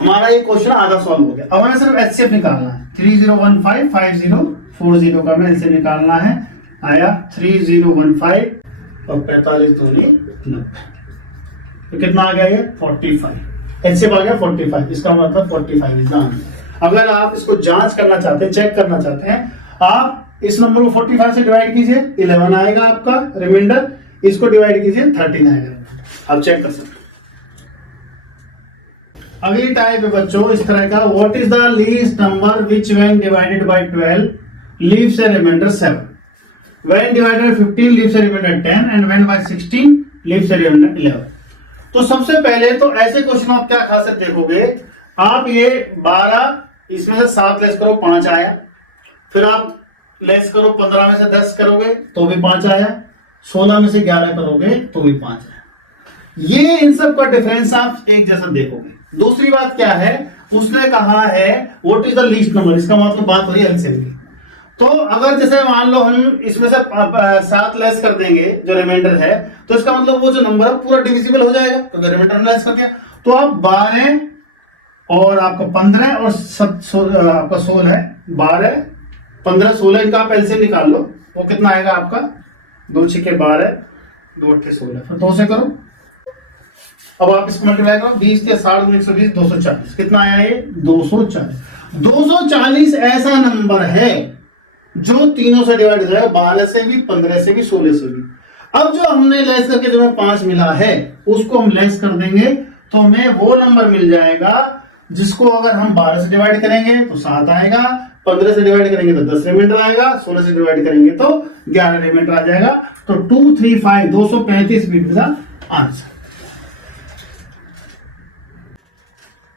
हमारा ये क्वेश्चन आधा सॉल्व हो गया। अब हमें सिर्फ एचसीएफ निकालना है। 3015 5040 का हमें एचसीएफ निकालना है। आया 3015 और 45 दूनी 90, तो कितना आ गया ये? 45। एचसीएफ आ गया 45। इसका मतलब 45 इज द आंसर। अगर आप इसको जांच करना चाहते हैं, चेक करना चाहते हैं, आप इस नंबर को 45 से डिवाइड कीजिए, 11 आएगा आपका रिमाइंडर। इसको डिवाइड कीजिए, 13 आएगा। आप चेक कर सकते हैं। अगली टाइप है बच्चों इस तरह का, what is the least number which when divided by 12 leaves a remainder 7, when divided 15 leaves a remainder 10 and when by 16 leaves a remainder 11। तो सबसे पहले तो ऐसे क्वेश्चन आप क्या खासियत देखोगे, आप ये 12 इसमें से 7 लेस करो 5 आया, फिर आप लेस करो 15 में से 10 करोगे तो भी 5 आया, 16 में से 11 करोगे तो भी 5 आया। ये इन सब का डिफरेंस आप एक जैसा देखोगे। दूसरी बात क्या है, उसने कहा है what is the least number, इसका मतलब बात हो रही है एलसीएम की। तो अगर जैसे मान लो हम इसमें से 7 लेस कर देंगे जो रिमाइंडर है, तो इसका मतलब वो जो नंबर है पूरा डिविजिबल हो जाएगा, तो रिमाइंडर लेस कर दिया। तो आप 12 और आपका 15 और आपका 16 है, 12 15 16 इनका आप एलसीएम निकाल लो, वो कितना आएगा आपका 2 6 12 2 8 16, फिर 2 से करो। अब आप इसको मल्टीप्लाई करो, 20 के 60 120 240, कितना आया ये 240। 240 ऐसा नंबर है जो तीनों से डिवाइड हो जाएगा, 12 से भी 15 से भी 16 से भी। अब जो हमने लेस करके जो हमें 5 मिला है उसको हम लेस कर देंगे, तो हमें वो नंबर मिल जाएगा जिसको अगर हम 12 से डिवाइड करेंगे तो 7 आएगा, 15 से डिवाइड करेंगे तो 10 रिमाइंडर आएगा, 16 से डिवाइड करेंगे तो 11 रिमाइंडर आ जाएगा। तो 235 235 will be the answer.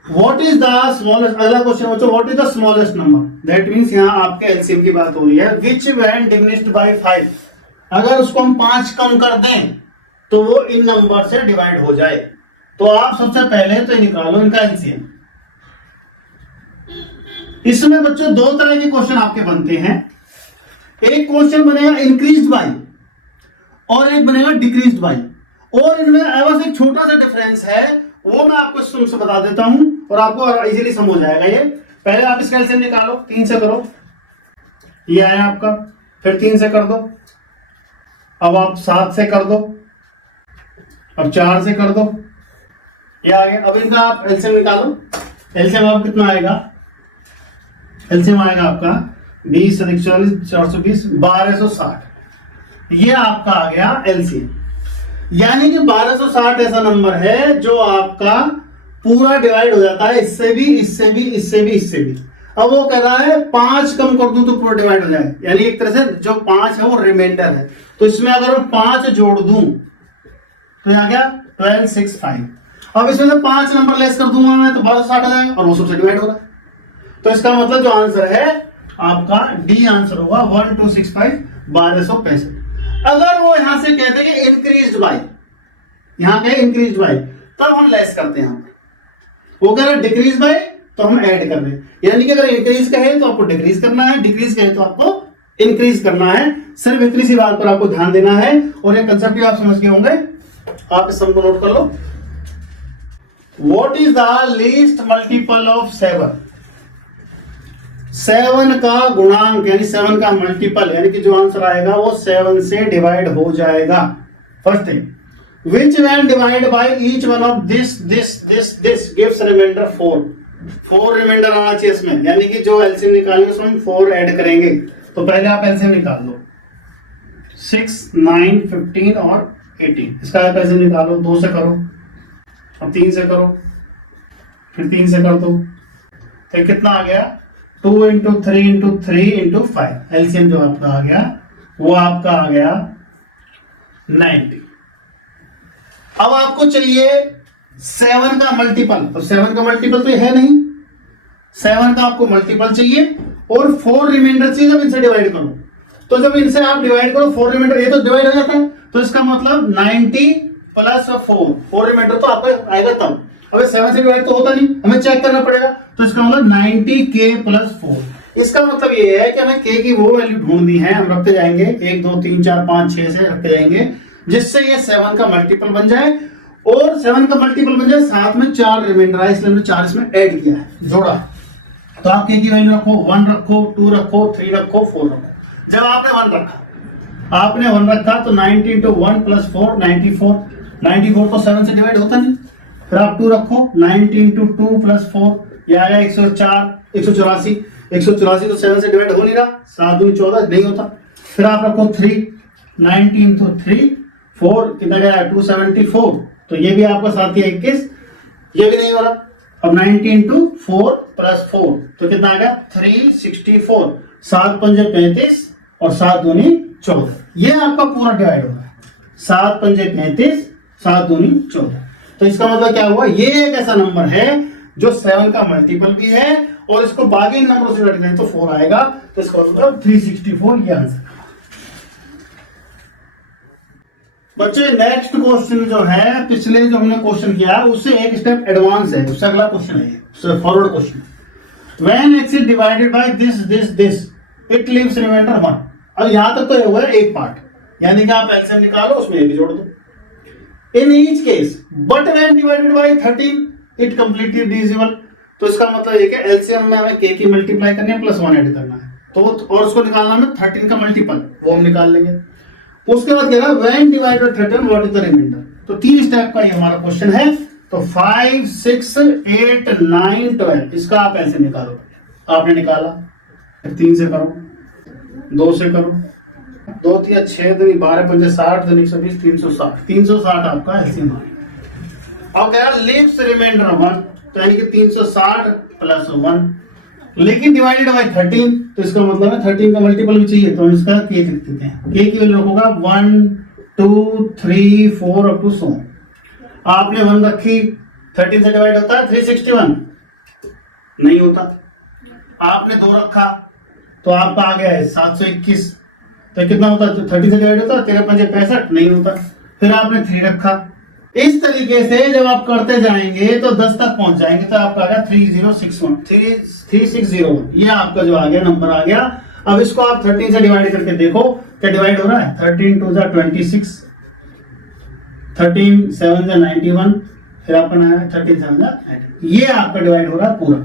What is the smallest, अगला क्वेश्चन बच्चों, what is the smallest number? That means यहाँ आपके एलसीएम की बात हो रही है। Which when diminished by 5, अगर उसको हम 5 कम कर दें तो वो इन नंबर से डिवाइड हो जाए। तो आप सबसे पहले तो निकालो इनका एलसीएम। इसमें बच्चों 2 तरह के क्वेश्चन आपके बनते हैं, एक क्वेश्चन बनेगा इंक्रीज्ड बाय और एक बनेगा डिक्रीज्ड बाय, और इनमें बस एक छोटा सा डिफरेंस है, वो मैं आपको शुरू से बता देता हूं और आपको इजीली समझ आएगा ये। पहले आप इसका एलसीएम निकालो, 3 से करो, ये आया आपका, फिर 3 से कर दो, अब आप 7 से कर दो, अब 4 से कर दो, ये आ गया। अब इनका आप एलसीएम निकालो, एलसीएम आप कितना आएगा, एलसीएम आएगा आपका 20 अधिक 40 420 1260, ये आपका आ गया एलसीएम। यानी कि 1260 ऐसा नंबर है जो आपका पूरा डिवाइड हो जाता है, इससे भी इससे भी इससे भी इससे भी। अब वो कह रहा है 5 कम कर दूं तो पूरा डिवाइड हो जाए, यानी एक तरह से जो 5 है वो रिमाइंडर है, तो इसमें अगर मैं 5 जोड़ दूं तो यहाँ क्या 1265। अब इसमें से 5 नंबर लेस कर दूंगा मैं तो 1260 आ जाएगा और वो सबसे डिवाइड होगा। तो इसका मतलब जो आंसर है आपका डी आंसर होगा 1265 1265। अगर वो यहां से कहते हैं कि इंक्रीज्ड बाय, यहां पे इंक्रीज्ड बाय, तब हम लेस करते हैं। वो कह रहे डिक्रीज बाय तो हम ऐड कर रहे हैं, यानी कि अगर इंक्रीज कहे तो आपको डिक्रीज करना है, डिक्रीज कहे तो आपको इंक्रीज करना है। सिर्फ इतनी सी बात पर आपको ध्यान देना है, और ये कंसेप्ट भी आप समझ गए होंगे। आप इस सबको नोट कर लो। What is the least multiple of 7? 7 का गुणांक यानी 7 का मल्टीपल, यानी कि जो आंसर आएगा वो 7 से डिवाइड हो जाएगा। First thing, which when divided by each one of this gives remainder 4 reminder आना चाहिए इसमें, यानी कि जो एलसीएम निकालेंगे उसमें हम 4 ऐड करेंगे। तो पहले आप एलसीएम निकाल लो, 6 9 15 और 18, इसका आप एलसीएम निकालो, 2 से करो, अब 3 से करो, फिर 3 से कर दो, तो कितना आ गया 2 × 3 × 3 × 5। एलसीएम जो आपका आ गया वो आपका आ गया 90। अब आपको चाहिए 7 का मल्टीपल, तो 7 का मल्टीपल तो ये है नहीं, 7 का आपको मल्टीपल चाहिए और 4 रिमाइंडर चाहिए। जब इनसे डिवाइड करो, तो जब इनसे आप डिवाइड करो 4 रिमाइंडर, ये तो डिवाइड हो जाता है, तो इसका मतलब 90 + 4 रिमाइंडर तो आपका आएगा तब। अब 7 से डिवाइड तो होता नहीं, हमें चेक करना पड़ेगा, तो इसका मतलब 90k + 4। इसका मतलब ये है कि हमें k की वो वैल्यू ढूंढनी है, हम रखते जाएंगे 1 2 3 4 5 6 से रखते जाएंगे, जिससे ये 7 का मल्टीपल बन जाए, और 7 का मल्टीपल बन जाए, साथ में 4 रिमाइंडर आए, इसलिए हमने 4 इसमें ऐड किया है, जोड़ा। तो आप k की वैल्यू रखो, 1 रखो, 2 रखो, 3 रखो, 4 रखो। जब आपने 1 रखा, आपने 1 रखा तो 90 × 1 + 4 94, 94 तो 7 से डिवाइड होता नहीं। फिर आप 2 रखो, 90 × 2 + 4, ये आया 104 184, 184 तो 7 से डिवाइड हो नहीं रहा, 7 दूनी 14 नहीं होता। फिर आप रखो 3, 90 × 3 4 कितना गया 274, तो ये भी आपका साथ ही 21, ये भी नहीं हो रहा। अब 90 × 4 + 4 तो कितना आ गया 364, 7 पंजे 35 और 7 दूनी 14, ये आपका पूरा डिवाइड हो रहा है। 7 पंजे 35, 7 दूनी 14। तो इसका मतलब क्या हुआ, ये एक ऐसा नंबर है जो 7 का मल्टीपल भी है और इसको बाकी नंबरों से डिवाइड करें तो 4 आएगा, तो इसका मतलब 364 ये आंसर। बच्चे नेक्स्ट क्वेश्चन जो है, पिछले जो हमने क्वेश्चन किया उससे एक स्टेप एडवांस है, उससे अगला क्वेश्चन है। So forward question. When x is divided by this, it leaves remainder 1. अब यहाँ तक तो ये हुआ है एक पार्ट, यानी कि आप एलसीएम निकालो उसमें ये भी जोड़ दो. In each case, but when divided by 13, it completely divisible. तो इसका मतलब ये कि एलसीएम में हमें k की मल्टीप्लाई करनी है प्लस 1 ऐड करना है, तो और उसको निकालना है 13 का मल्टीपल, वो हम निकाल लेंगे. उसके बाद कह रहा है when divided by 13, what is the remainder. तो 3 स्टेप का ये हमारा क्वेश्चन है. तो 5, 6, 8, 9, 12 इसका आप ऐसे निकालो. आपने निकाला, 3 से करो, 2 से करो, 2 3 6 2 12 5 60 2 120 360 आपका एलसीएम है. अब कह रहा लीव्स रिमाइंडर 1, तो यानी कि 360 प्लस 1, लेकिन डिवाइडेड बाय 13, तो इसका मतलब है 13 का मल्टीपल भी चाहिए, तो हम इसका k लिख देते हैं. k की वैल्यू होगा 1 2 3 4 अप टू 100. आपने 1 रखी, 13 से डिवाइड होता है 361 नहीं होता. आपने 2 रखा तो आपका आ गया है 721, तो कितना होता है 30 से डिवाइड होता है 13 5 65 नहीं होता. फिर आपने 3 रखा. इस तरीके से जब आप करते जाएंगे तो 10 तक पहुंच जाएंगे, तो आपका आ गया 3601. ये आपका जो आ गया नंबर आ गया. अब इसको आप 13 से डिवाइड करके देखो क्या डिवाइड हो रहा है. 13 2 26, 13 7 91, फिर आपका ना है 13 7 90. ये आपका डिवाइड हो रहा है पूरा.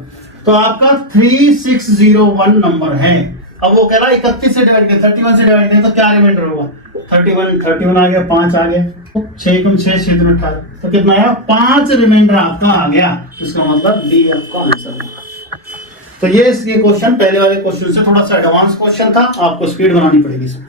तो आपका 3601 नंबर है. अब वो कह रहा है 31 से डिवाइड करें, 31 से डिवाइड करें तो क्या रिमाइंडर होगा. 31 आ गया, 5 आ गया, 6 कम 6 6 3 18, तो कितना आया 5 रिमाइंडर आपका आ गया. इसका मतलब डी आपका आंसर है. तो ये क्वेश्चन पहले वाले क्वेश्चन से थोड़ा सा एडवांस क्वेश्चन था, आपको स्पीड बनानी पड़ेगी इसमें.